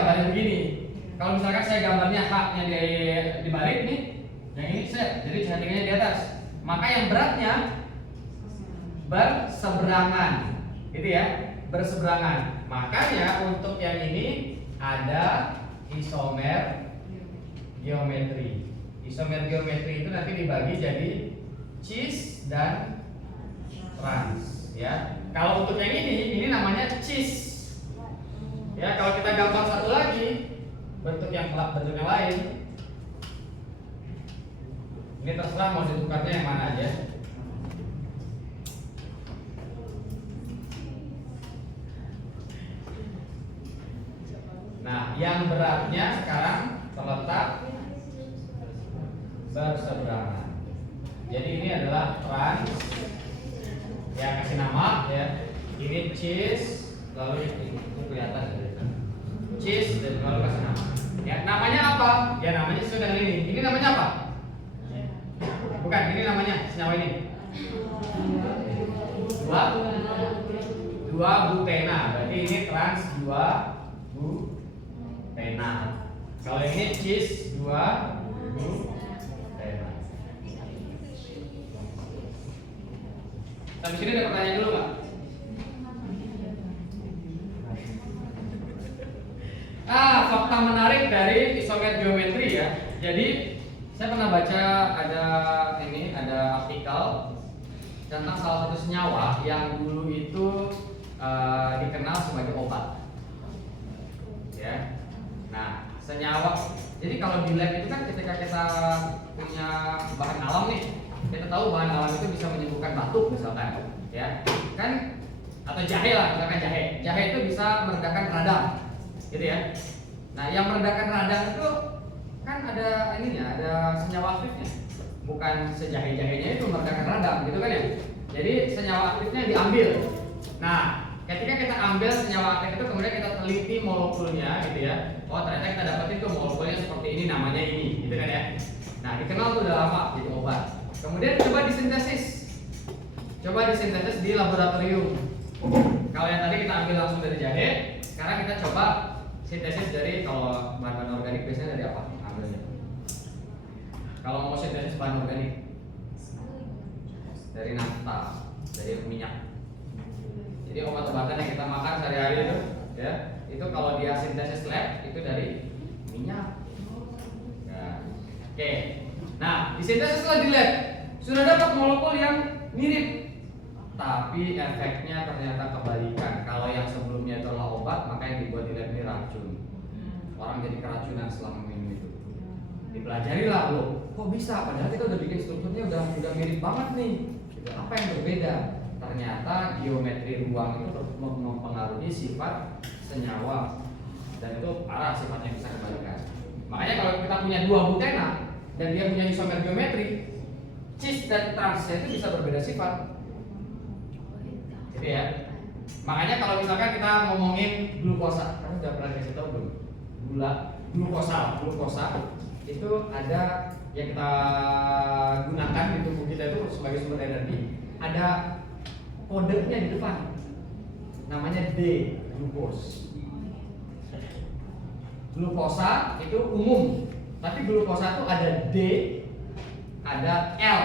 gambarnya begini. Kalau misalkan saya gambarnya H-nya dibalik nih, yang ini set, jadi settingannya di atas. Maka yang beratnya berseberangan, gitu ya, berseberangan. Makanya untuk yang ini ada isomer geometri. Isomer geometri itu nanti dibagi jadi cis dan trans, ya. Kalau untuk yang ini namanya cis. Ya, kalau kita gambar satu lagi bentuk yang lain, ini terserah mau ditukarnya yang mana aja. Nah, yang beratnya sekarang terletak berseberangan. Jadi ini adalah trans, ya kasih nama ya. Ini cis, lalu itu kelihatan dari sana. Cis dan lalu kasih nama. Ya, namanya apa? Ya namanya sesuai dengan ini. Ini namanya apa? Bukan, ini namanya senyawa ini. Dua butena. Berarti ini trans 2 butena. Kalau ini cis 2 butena. Sampai sini ada pertanyaan dulu nggak? Fakta menarik dari isomer geometri ya. Jadi saya pernah baca ada artikel tentang salah satu senyawa yang dulu itu dikenal sebagai obat. Ya. Nah, senyawa. Jadi kalau di lab itu kan ketika kita punya bahan alam nih, kita tahu bahan alam itu bisa menyembuhkan batuk misalkan, ya. Kan atau jahe lah, misalkan jahe. Jahe itu bisa meredakan radang. Gitu ya. Nah, yang meredakan radang itu kan ada ininya, ada senyawa aktifnya. Bukan sejahe-jahenya itu meredakan radang, gitu kan ya. Jadi senyawa aktifnya diambil. Nah, ketika kita ambil senyawa aktif itu kemudian kita teliti molekulnya gitu ya. Oh, ternyata kita dapetin tuh molekulnya seperti ini, namanya ini, gitu kan ya. Nah, dikenal tuh udah lama jadi obat. Kemudian coba disintesis. Coba disintesis di laboratorium. Kalau yang tadi kita ambil langsung dari jahe, sekarang kita coba sintesis dari, kalau bahan organik biasanya dari apa ambilnya? Kalau mau sintesis bahan organik dari nafta, dari minyak. Jadi obat-obatan yang kita makan sehari-hari itu, ya, itu kalau dia sintesis lab itu dari minyak. Nah, oke. Nah, disintesis di lab sudah dapat molekul yang mirip, tapi efeknya ternyata kebalikan. Kalau yang sebelumnya itu adalah obat, maka yang dibuat di lab ini racun. Orang jadi keracunan selama minum itu. Dipelajari lah loh, kok bisa? Padahal kita udah bikin strukturnya udah mirip banget nih. Apa yang berbeda? Ternyata geometri ruang itu mempengaruhi sifat senyawa, dan itu parah sifatnya bisa kebalikan. Makanya kalau kita punya 2 butena dan dia punya isomer geometri, cis dan trans itu bisa berbeda sifat. Gitu ya. Makanya kalau misalkan kita ngomongin glukosa, kamu udah pernah kasih tahu belum? Glukosa itu ada yang kita gunakan di tubuh kita itu sebagai sumber energi. Ada kodenya di depan, namanya D, glukos. Glukosa itu umum, tapi glukosa itu ada D, ada L.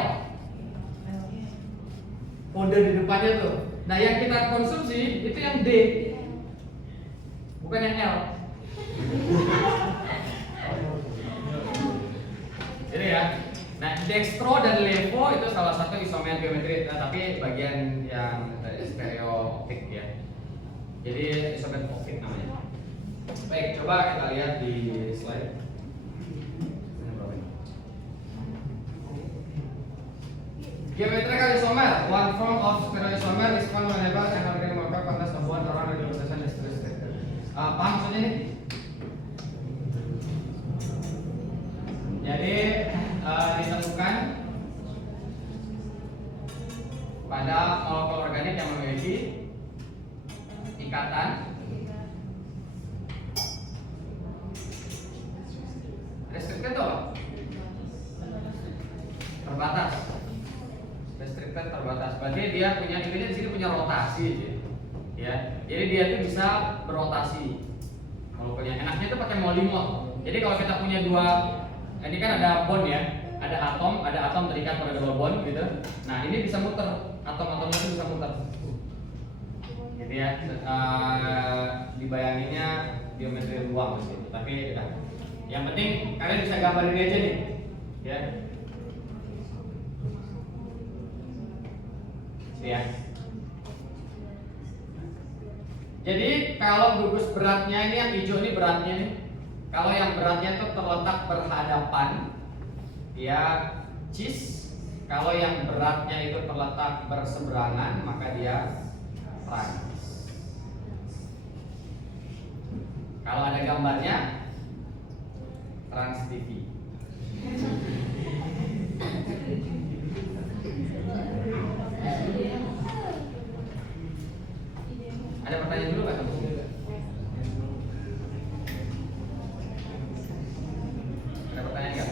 Kode di depannya tuh. Nah, yang kita konsumsi itu yang D, bukan yang L. Jadi ya. Nah, dextro dan levo itu salah satu isomer geometri, tapi bagian yang stereooptik ya. Jadi isomer optik namanya. Baik, coba kita lihat di slide. Geometrical isomer, one form of stereoisomer is found whenever an organic molecule contains one or other representation is restricted. Paham maksudnya ini? Jadi ditemukan pada molekul organik yang memiliki ikatan restricted itu apa? Terbatas. Restricted terbatas. Berarti dia punya intinya di sini punya rotasi, ya. Jadi dia itu bisa berotasi. Molekul karbonnya. Enaknya itu pakai molimol. Jadi kalau kita punya dua, ini kan ada bond ya, ada atom terikat pada dua bond gitu. Nah ini bisa muter, atom-atomnya itu bisa muter. Gitu ya. Dibayanginnya geometri ruang di situ. Tapi ya, yang penting kalian bisa gambarin aja nih, ya. Ya. Jadi kalau gugus beratnya ini yang hijau ini beratnya nih. Kalau yang beratnya itu terletak berhadapan, ya cis. Kalau yang beratnya itu terletak berseberangan, maka dia trans. Kalau ada gambarnya, Trans TV. Ada pertanyaan dulu nggak? Ada pertanyaan nggak?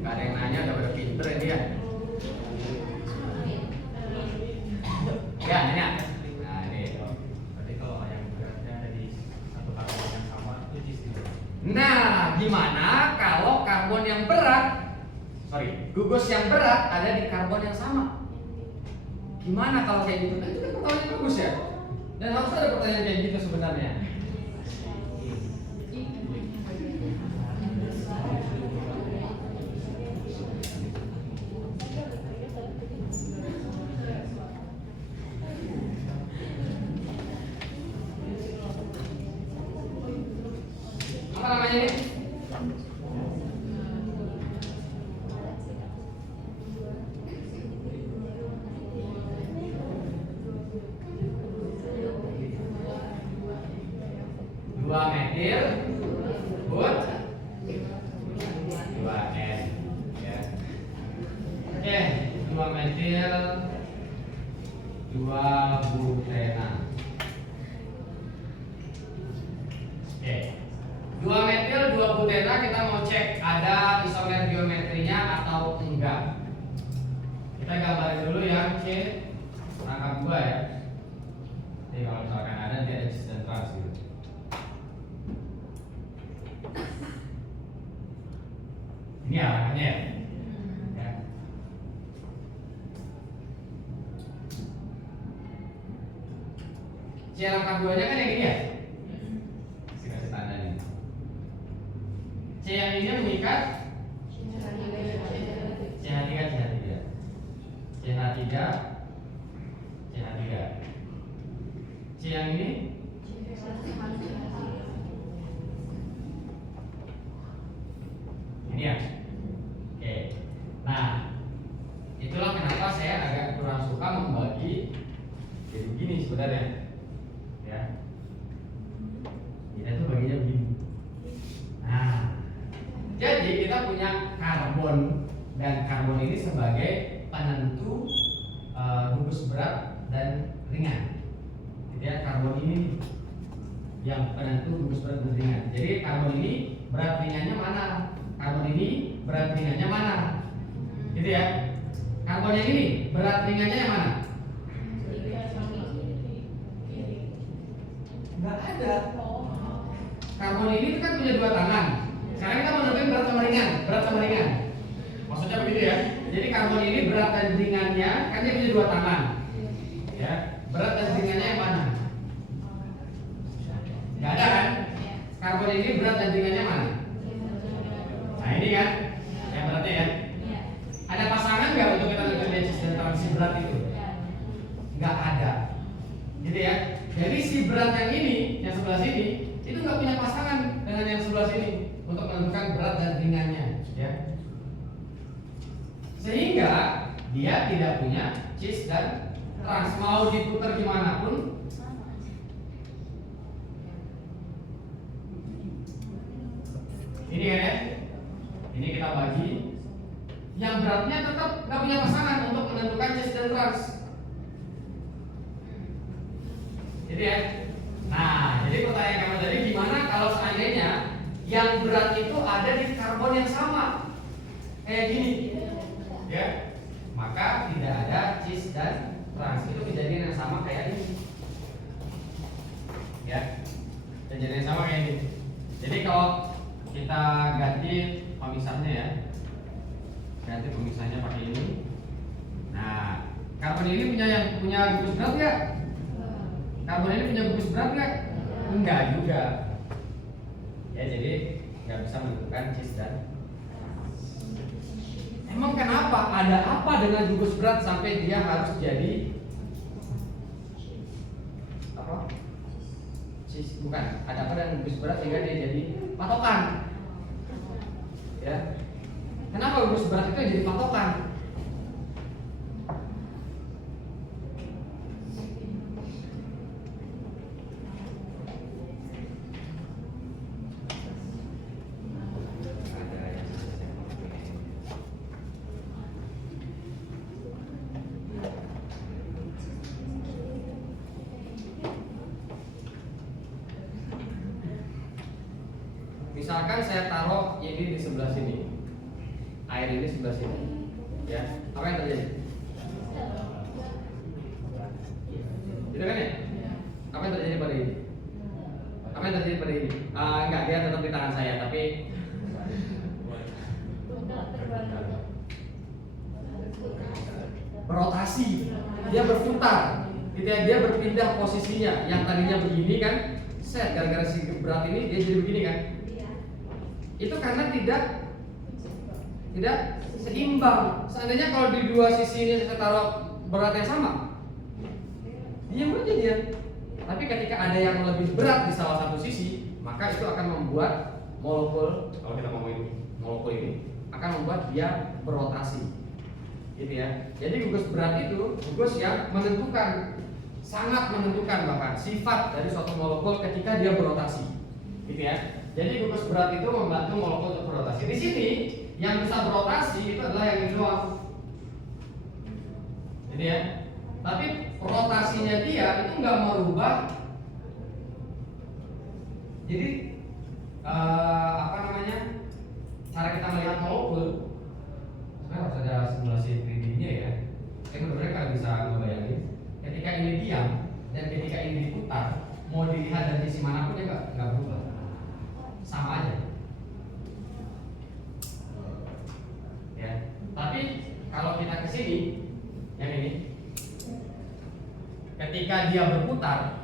Nggak ada yang nanya, udah pada pinter ini ya. Ya, nanya. Nah ini. Berarti kalau yang beratnya ada di satu karbon yang sama itu cis gitu. Nah, gimana kalau karbon yang berat, gugus yang berat ada di karbon yang sama? Gimana kalau kayak gitu? Nah, itu kan pertanyaan bagus ya. Dan harus ada pertanyaan kayak gitu sebenarnya. Apa namanya ini? Dua metil but 2N ya. Oke, 2 metil 2 butena. Oke. 2 metil 2 butena kita mau cek ada isomer geometrinya atau enggak. Kita gambarin dulu yang C rangka 2 ya. Jadi kalau misalkan ada nanti ada cis dan trans gitu. Ini arahnya ya. Ya. C rangka 2-nya kan yang ini ya? Kasih tanda nih. C yang ini mengikat CH3 C yang ini ini ya. Oke. Nah, itulah kenapa saya agak kurang suka membagi jadi begini sebenarnya. Ya. Kita tuh baginya begini. Nah, jadi kita punya karbon dan karbon ini sebagai penentu gugus berat dan ringan. Jadi ya, karbon ini yang penentu gugus berat dan ringan. Jadi karbon ini berat ringannya mana? Karbon ini berat ringannya mana? Gitu ya. Karbon yang ini berat ringannya yang mana? Nggak ada. Karbon ini kan punya dua tangan. Sekarang kita mau nentuin berat sama ringan, berat sama ringan. Maksudnya begitu ya. Jadi karbon ini berat dan ringannya kan dia punya dua tangan. Ya, berat dan ringannya yang mana? Nggak ada kan? Karbon ini berat dan ringannya mana? Nah ini kan, yang beratnya ya. Ada pasangan nggak untuk kita nentuin cis dan trans si berat itu? Nggak ada. Gitu ya. Jadi si berat yang ini, yang sebelah sini, itu nggak punya pasangan dengan yang sebelah sini untuk menentukan berat dan ringannya, ya. Sehingga dia tidak punya cis dan trans. Mau diputar gimana pun ini kan ya. Ini kita bagi. Yang beratnya tetap nggak punya pasangan untuk menentukan cis dan trans. Jadi ya. Nah, jadi pertanyaan kamu tadi gimana kalau seandainya yang berat itu ada di karbon yang sama kayak gini, ya? Maka tidak ada cis dan trans, itu kejadian yang sama kayak ini, ya. Kejadian sama kayak ini. Jadi kalau kita ganti pemisahnya ya, ganti pemisahnya pakai ini. Nah, karbon ini punya gugus berat nggak? Karbon ini punya gugus berat nggak? Enggak juga. Ya jadi nggak bisa menentukan cis dan. Emang kenapa? Ada apa dengan gugus berat sampai dia harus jadi apa? Cis, bukan. Ada apa dengan gugus berat sehingga dia jadi patokan? Ya. Kenapa gugus berat itu jadi patokan? Misalkan saya taruh ini di sebelah sini, air ini sebelah sini, ya, apa yang terjadi? Gitu kan ya? Apa yang terjadi pada ini? Apa yang terjadi pada ini? Enggak, dia tetap di tangan saya, tapi berotasi, dia berputar, gitu ya, dia berpindah posisinya. Yang tadinya begini kan, set gara-gara si berat ini dia jadi begini kan? Itu karena tidak seimbang. Seandainya kalau di dua sisi ini saya taruh berat yang sama, diam aja dia. Tapi ketika ada yang lebih berat di salah satu sisi, maka itu akan membuat molekul, kalau kita ngomongin molekul ini, akan membuat dia berotasi, gitu ya. Jadi gugus berat itu gugus yang menentukan, sangat menentukan bahkan sifat dari suatu molekul ketika dia berotasi, gitu ya. Jadi gugus berat itu membantu molekul untuk berotasi. Di sini yang bisa berotasi itu adalah yang ini doang. Jadi ya. Tapi rotasinya dia itu nggak merubah. Jadi apa namanya? Cara kita melihat molekul sebenarnya harus ada simulasi 3D-nya ya. Sebenarnya kalian bisa ngebayangin ketika ini diam dan ketika ini diputar, mau dilihat dari sisi manapun dia nggak berubah. Sama aja ya. Tapi kalau kita ke sini yang ini, ketika dia berputar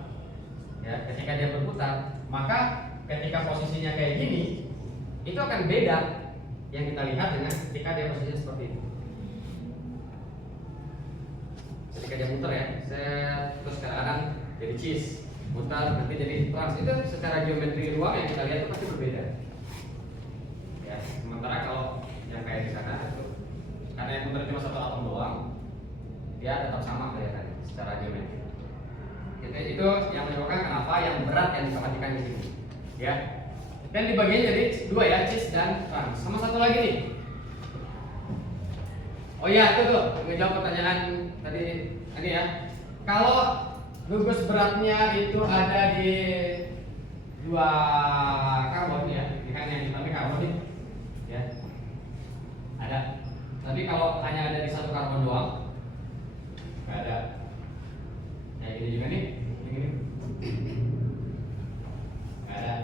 ya, ketika dia berputar, maka ketika posisinya kayak gini itu akan beda yang kita lihat dengan ketika dia posisinya seperti ini. Ketika dia muter ya, terus kadang-kadang jadi cheese, putar nanti jadi trans, itu secara geometri ruang yang kita lihat itu pasti berbeda ya. Sementara kalau yang kayak di sana itu karena yang muter cuma satu atom doang, dia tetap sama kelihatannya secara geometri. Itu yang menyebabkan kenapa yang berat yang diperhatikan di sini ya. Dan dibaginya jadi dua ya, cis dan trans. Sama satu lagi nih, oh iya itu tuh ngejawab pertanyaan tadi ya. Kalau gugus beratnya itu ada di dua karbon ya, ini kan yang tapi karbon nih, ya ada. Tapi kalau hanya ada di satu karbon doang, nggak ada. Kayak gini juga nih, ini nggak ada.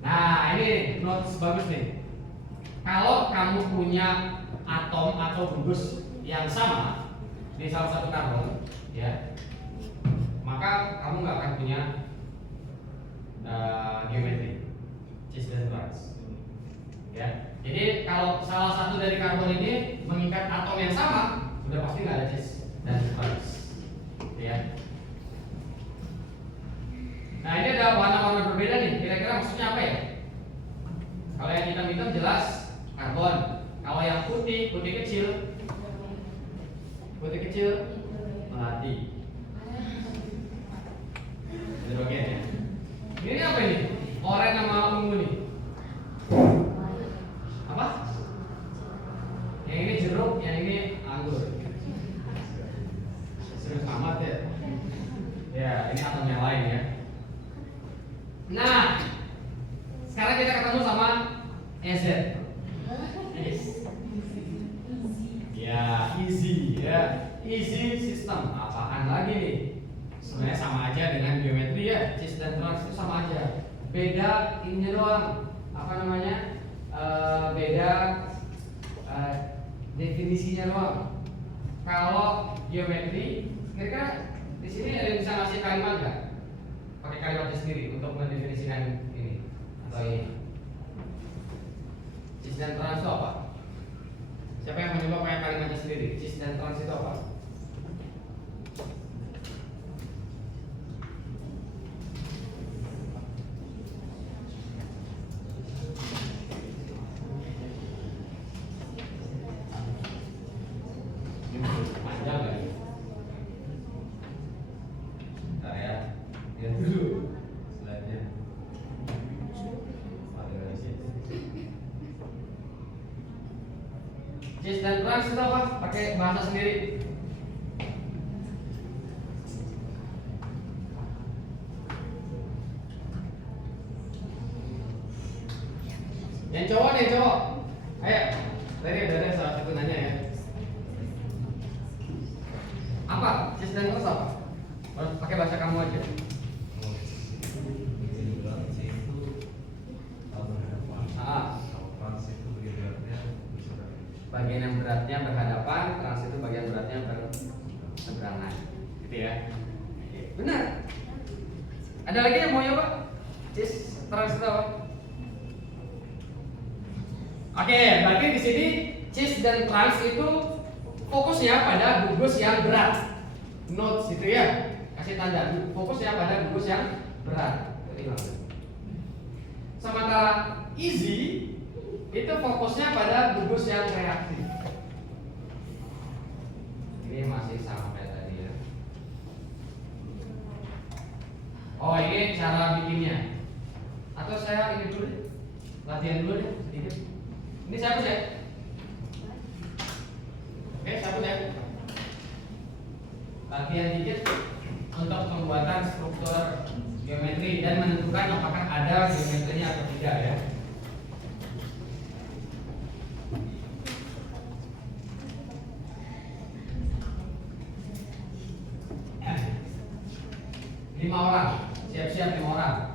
Nah ini notes bagus nih. Kalau kamu punya atom atau gugus yang sama di salah satu karbon, ya, maka kamu nggak akan punya geometri cis dan trans, ya. Jadi kalau salah satu dari karbon ini mengikat atom yang sama, sudah pasti nggak ada cis dan trans, ya. Nah ini ada warna-warna berbeda nih. Kira-kira maksudnya apa ya? Kalau yang hitam-hitam jelas karbon. Kalau yang putih kecil melati. Hidrogen ya. Ini apa ini? Oranye sama ungu nih. Apa? Yang ini jeruk, yang ini anggur. Serius amat ya. Ya, ini atom yang lain ya. Nah, sekarang kita ketemu sama EZ. Ya, easy ya. Easy system. Apaan cis dan trans itu sama aja. Beda ininya doang. Apa namanya? Beda definisinya doang. Kalau geometri, kira-kira di sini ada yang bisa ngasih kalimat nggak? Pakai kalimatnya sendiri untuk mendefinisikan ini atau ini. Cis dan trans itu apa? Siapa yang mencoba pakai kalimatnya sendiri? Cis dan trans itu apa? Panjang lagi. Bentar ya. Lihat dulu slide-nya. Cis dan trans itu apa? Pakai bahasa sendiri. Yang cowok nih cowok. Ayo. Tadi udah ada salah satu nanya ya. Apa? Cis dan trans apa? Pakai bahasa kamu aja. Bagian yang beratnya berhadapan, trans itu bagian beratnya berseberangan, gitu ya. Oke, benar. Ada lagi yang mau nyoba? Cis, trans itu apa? Oke, berarti di sini cis dan trans itu fokusnya pada gugus yang berat. Notes itu ya, kasih tanda. Fokusnya pada gugus yang berat. Sementara easy itu fokusnya pada gugus yang reaktif. Ini masih sama kayak tadi ya. Oh, ini cara bikinnya. Atau saya ini dulu deh. Latihan dulu deh sedikit. Ini saya hapus ya. Oke, saya hapus ya. Latihan dikit untuk pembuatan struktur geometri dan menentukan apakah ada geometrinya atau tidak ya. Lima orang, siap-siap 5 orang.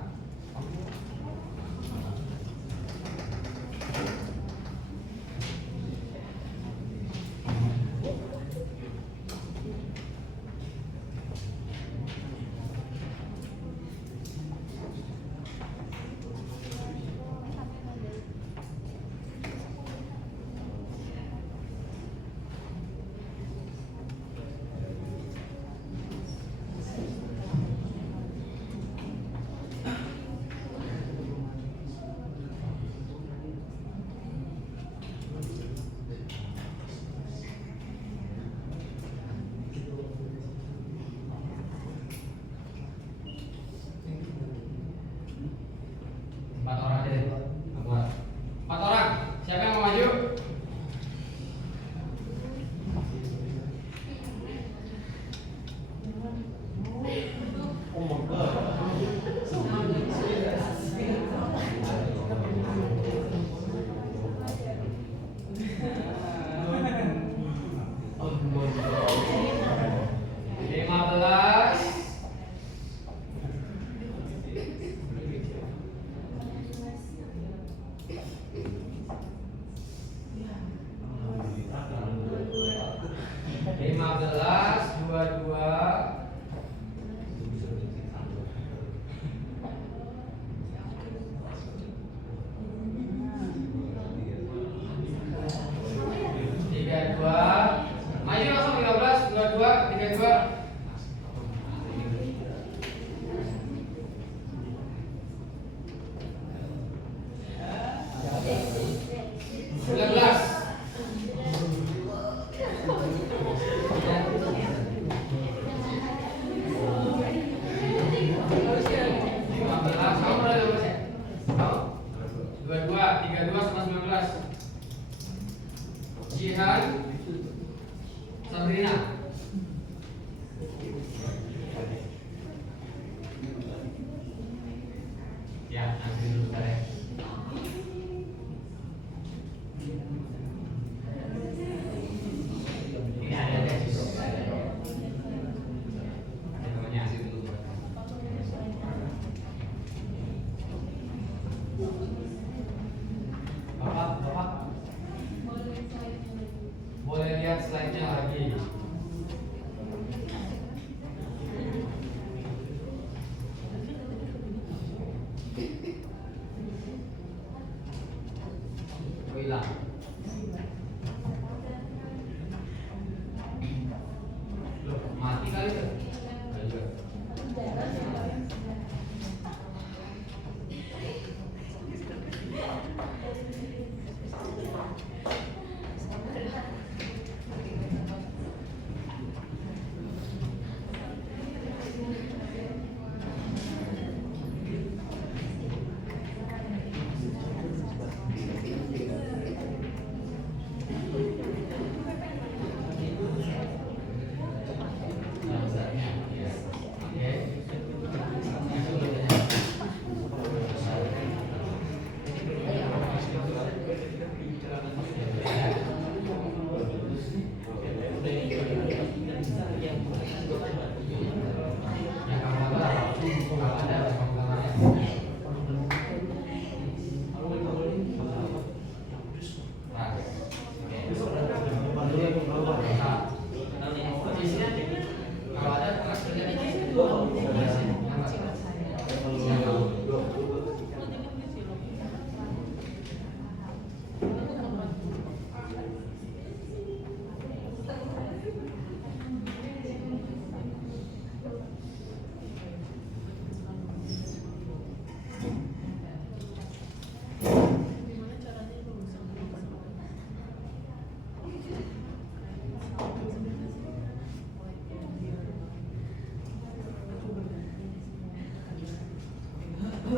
Itu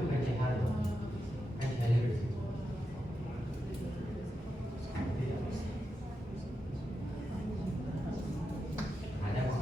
bukan jahat loh. Kan jahat itu. Ada kok.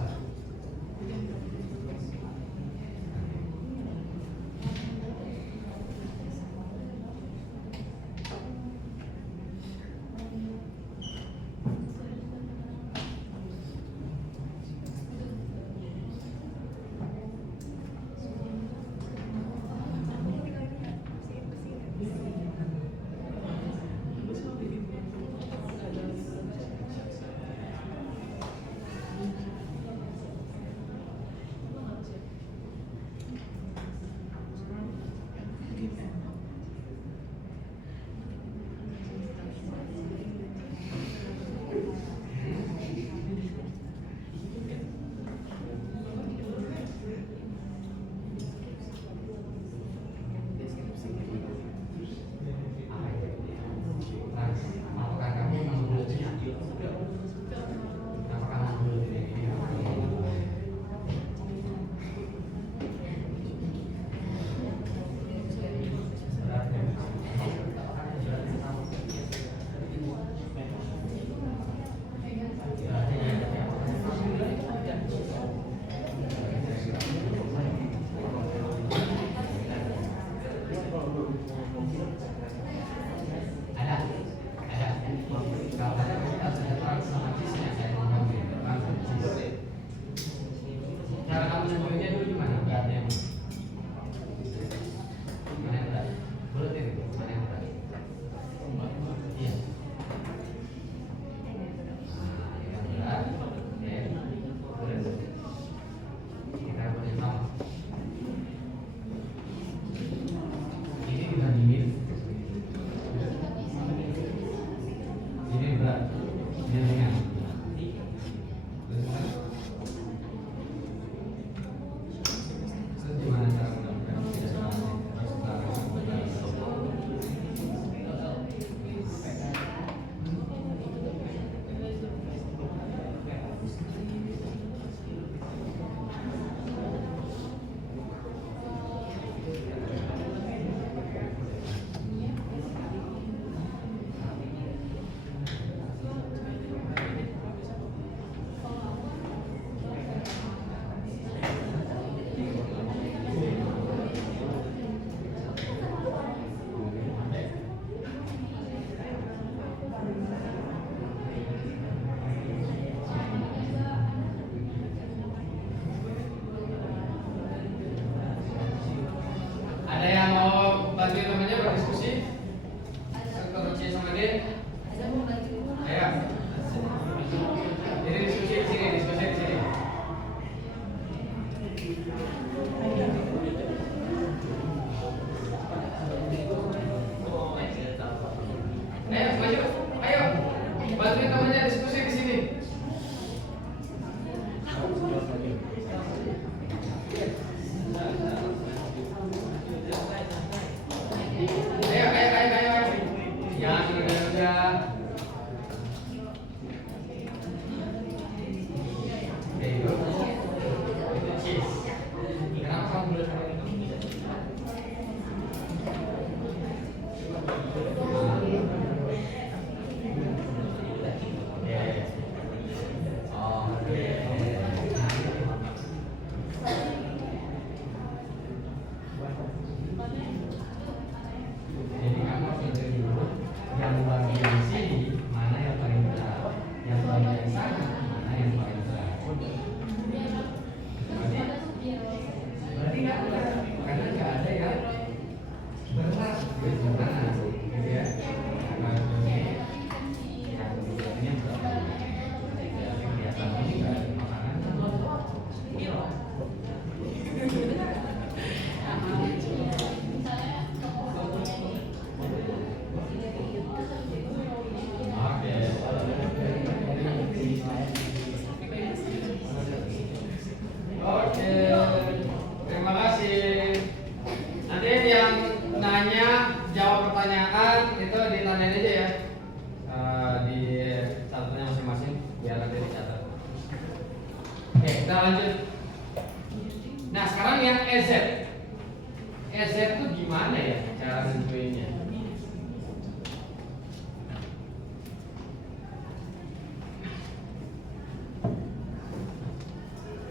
EZ itu gimana ya cara nentuinnya?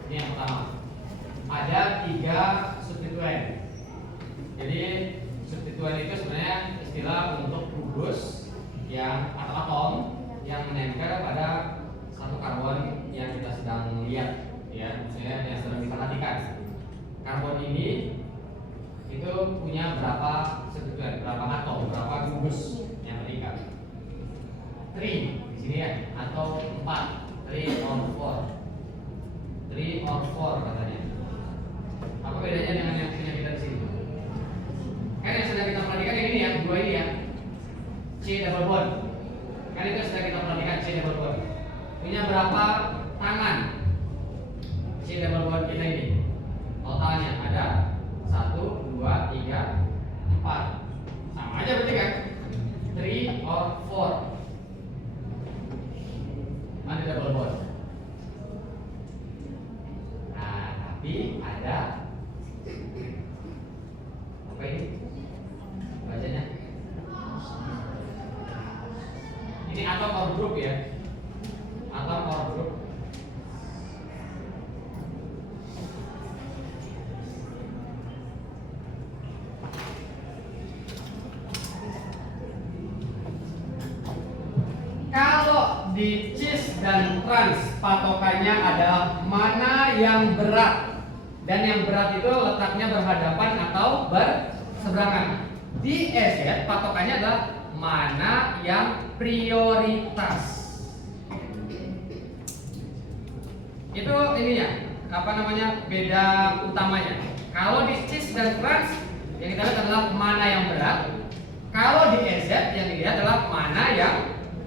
Ini yang pertama, ada 3 substituen. Jadi substituen itu sebenarnya istilah untuk gugus yang atau atom yang menempel pada satu karbon yang kita sedang lihat, ya, maksudnya yang sedang diperhatikan. Karbon ini itu punya berapa substituen, berapa atom, berapa gugus yang terikat? 3 di sini ya, atau 4, 3 or 4. 3 or 4 katanya. Apa bedanya dengan yang punya kita di sini? Kan yang sedang kita perhatikan yang ini ya, 2 ini ya, C double bond. Kan itu sedang kita perhatikan, C double bond. Punya berapa tangan C double bond kita ini? Totalnya ada 1, 2, 3, 4. Sama aja berarti kan? 3 or 4. Mana double bond? Nah, tapi ada apa ini? Bacanya? Ini atom or group ya? Atom or group. Kalau di cis dan trans patokannya adalah mana yang berat, dan yang berat itu letaknya berhadapan atau berseberangan. Di EZ patokannya adalah mana yang prioritas. Itu ininya, apa namanya, beda utamanya. Kalau di cis dan trans yang kita lihat adalah mana yang berat. Kalau di EZ yang dilihat adalah mana yang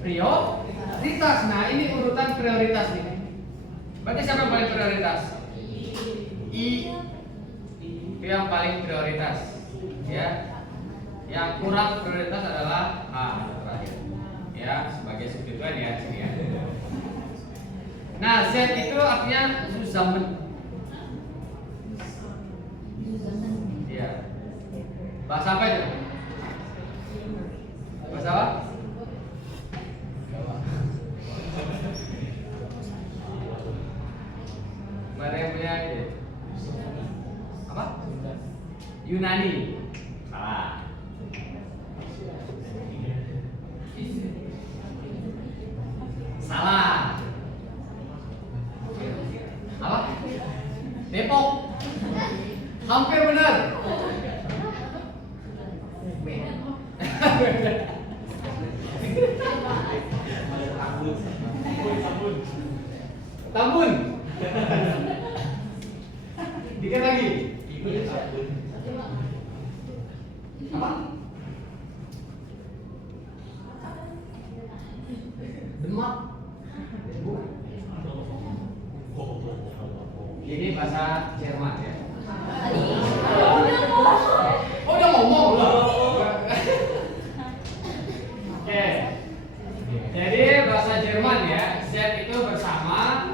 prioritas. Nah, ini urutan prioritas nih. Berarti siapa yang paling prioritas? I itu yang paling prioritas, ya. Yang kurang prioritas adalah A terakhir, ya, sebagai substituen ya sini ya. Nah, Z itu artinya Zusammen. Iya. Bahasa apa itu? Bahasa apa? Mana yang punya ide? Apa? Yunani. Salah. Salah. Apa? Depok. Hampir benar. Tambun. Dikit lagi. Apa? Demak. Ini bahasa Jerman ya. Oh, udah ngomong loh. Oke. Jadi bahasa Jerman ya, Z itu bersama,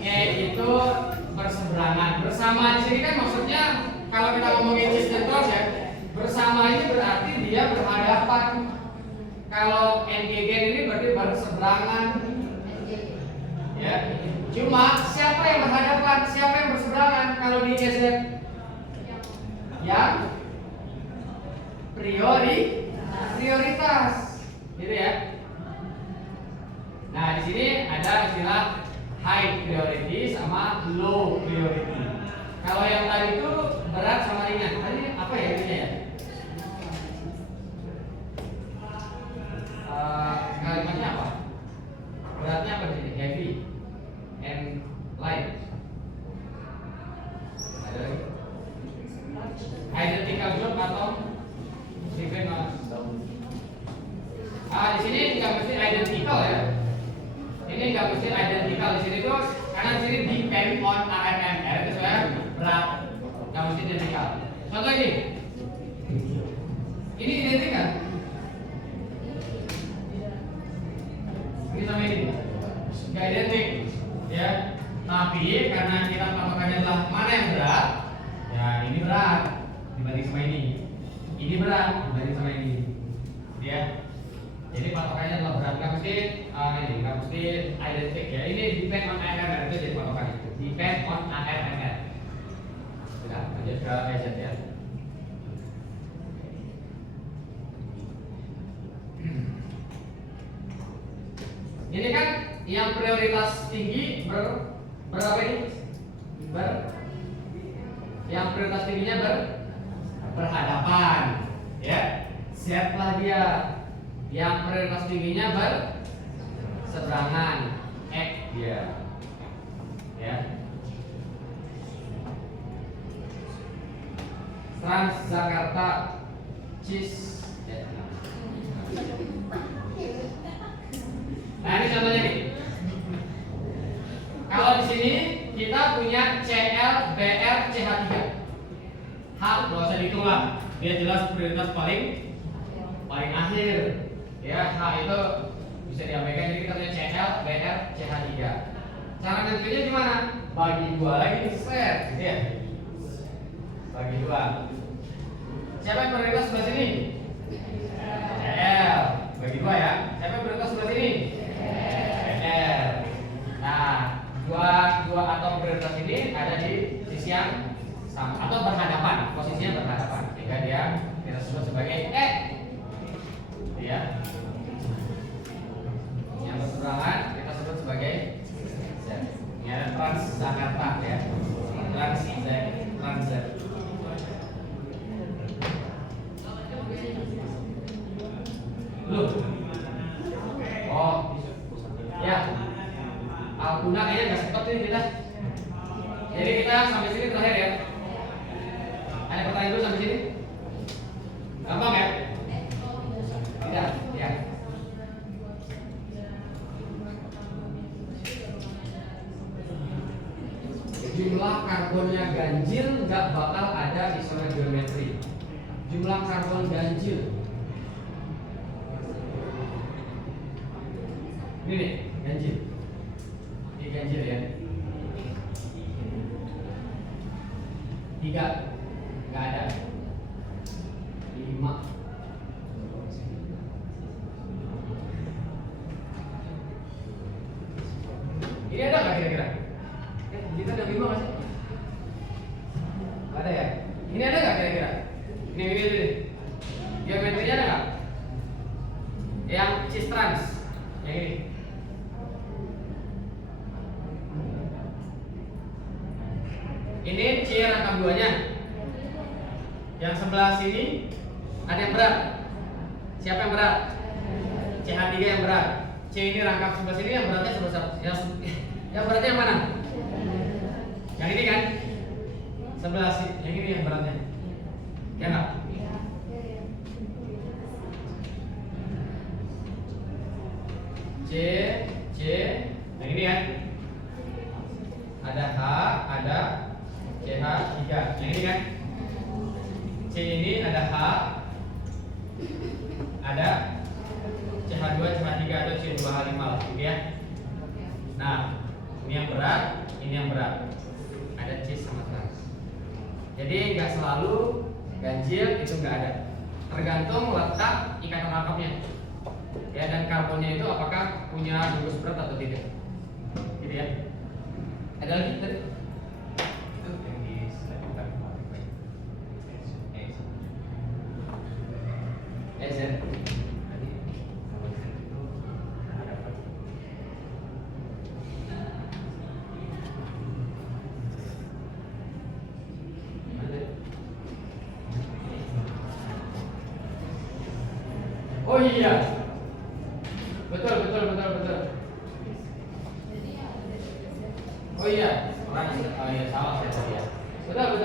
E itu berseberangan. Bersama di sini kan maksudnya kalau kita ngomongin cis dan trans ya, bersama ini berarti dia berhadapan. Kalau NGG ini berarti berseberangan. Ya. Cuma siapa yang berhadapan, siapa yang berseberangan kalau di EZ? Yang prioritas. Gitu ya. Nah, di sini ada istilah high priority sama low priority. Kalau yang tadi itu berat sama ringan. Tadi apa ya ini ya? Kalimatnya apa? Beratnya apa sih? Heavy and light. Ada lagi? Identical group atau different? Di sini nggak mesti identical ya. Ini nggak mesti identical di sini tuh, karena di sini depend on AMMR itu saya berat, nggak mesti identical. Contoh ini identik kan? Ini sama ini nggak identik, ya. Tapi karena kita patokannya adalah mana yang berat, ya ini berat. dibanding sama ini. Ini berat dibanding sama ini. Ya. Jadi patokannya adalah berat, nggak mesti nggak mesti identik ya. Ini depend on AMR itu jadi patokan itu. Depend on AMR. Sudah, lanjut ke PZ ya. Ini kan yang prioritas tinggi berapa ini? Yang prioritas tingginya berhadapan, ya. Siaplah dia. Yang prioritas tingginya berseberangan, dia, ya. Transjakarta Cis. Nah ini contohnya nih. Kalau di sini kita punya CL, BR, CH3. H nggak usah dihitung lah, dia jelas prioritas paling akhir. Ya, H itu bisa diabaikan, jadi kita punya CL, BR, CH3. Cara nentuinnya gimana? Bagi 2 lagi, set, gitu ya. Bagi 2. Siapa yang prioritas sebelah sini? CL. Bagi 2 ya. Siapa yang prioritas sebelah sini? BR. Nah, dua atom prioritas ini ada di sisi yang sama atau berhadapan, posisinya berhadapan, sehingga dia kita sebut sebagai ya. Yang berseberangan kita sebut sebagai Z. Ini ada Transjakarta ya. Trans Z. Loh. Oh. Ya. Alguna kayaknya nggak sempat nih kita. Jadi kita sampai sini terakhir ya. Ada pertanyaan dulu sampai sini? Gampang ya? Tidak, ya. Jumlah karbonnya ganjil nggak bakal ada di zona geometri. Jumlah karbon ganjil. Ini nih, ganjil. Ini ganjil ya. 3 nggak ada. 5 ini ada nggak kira-kira? Kita ada 5 nggak sih? Nggak ada ya? Ini ada nggak kira-kira? Ini. Geometrinya ada nggak? Yang cis trans, yang ini. Ini C rangkap 2-nya. Yang sebelah sini ada yang berat. Siapa yang berat? CH3 yang berat. C ini rangkap sebelah sini, yang beratnya sebelah sana. Yang beratnya yang mana? Yang ini kan? Sebelah sini, yang ini yang beratnya. Ya enggak? C, nah ini ya. Ada H, ada CH3. Yang ini kan? C ini ada H, ada CH2, CH3 atau C2H5 lah, gitu ya. Nah, ini yang berat, ini yang berat. Ada cis sama trans. Jadi nggak selalu ganjil itu nggak ada. Tergantung letak ikatan rangkapnya. Ya, dan karbonnya itu apakah punya gugus berat atau tidak. Gitu ya. Ada lagi tadi? Itu yang di slide bukan. Z. Oh iya, betul. Oh iya, salah saya tadi ya. Betul.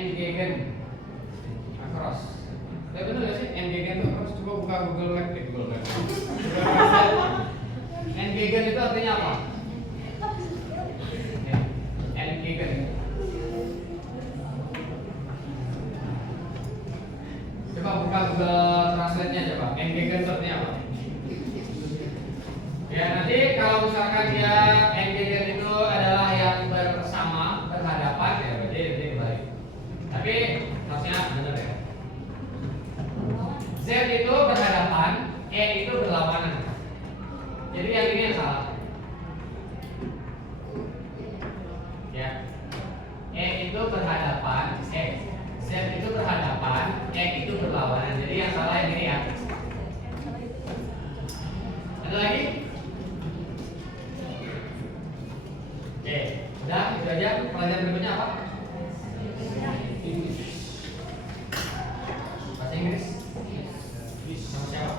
Entgegen across. Ya betul nggak sih? Entgegen itu across. Coba buka Google Map deh, Google Map. Entgegen itu artinya apa? Entgegen. Coba buka Google Translate-nya coba. Entgegen itu artinya apa? Ya nanti kalau misalkan dia entgegen E itu berhadapan, Z itu berhadapan, E itu berlawanan. Jadi yang salah yang ini ya. Ada lagi? Oke, udah itu aja. Pelajaran berikutnya apa? Bahasa Inggris. Sama siapa?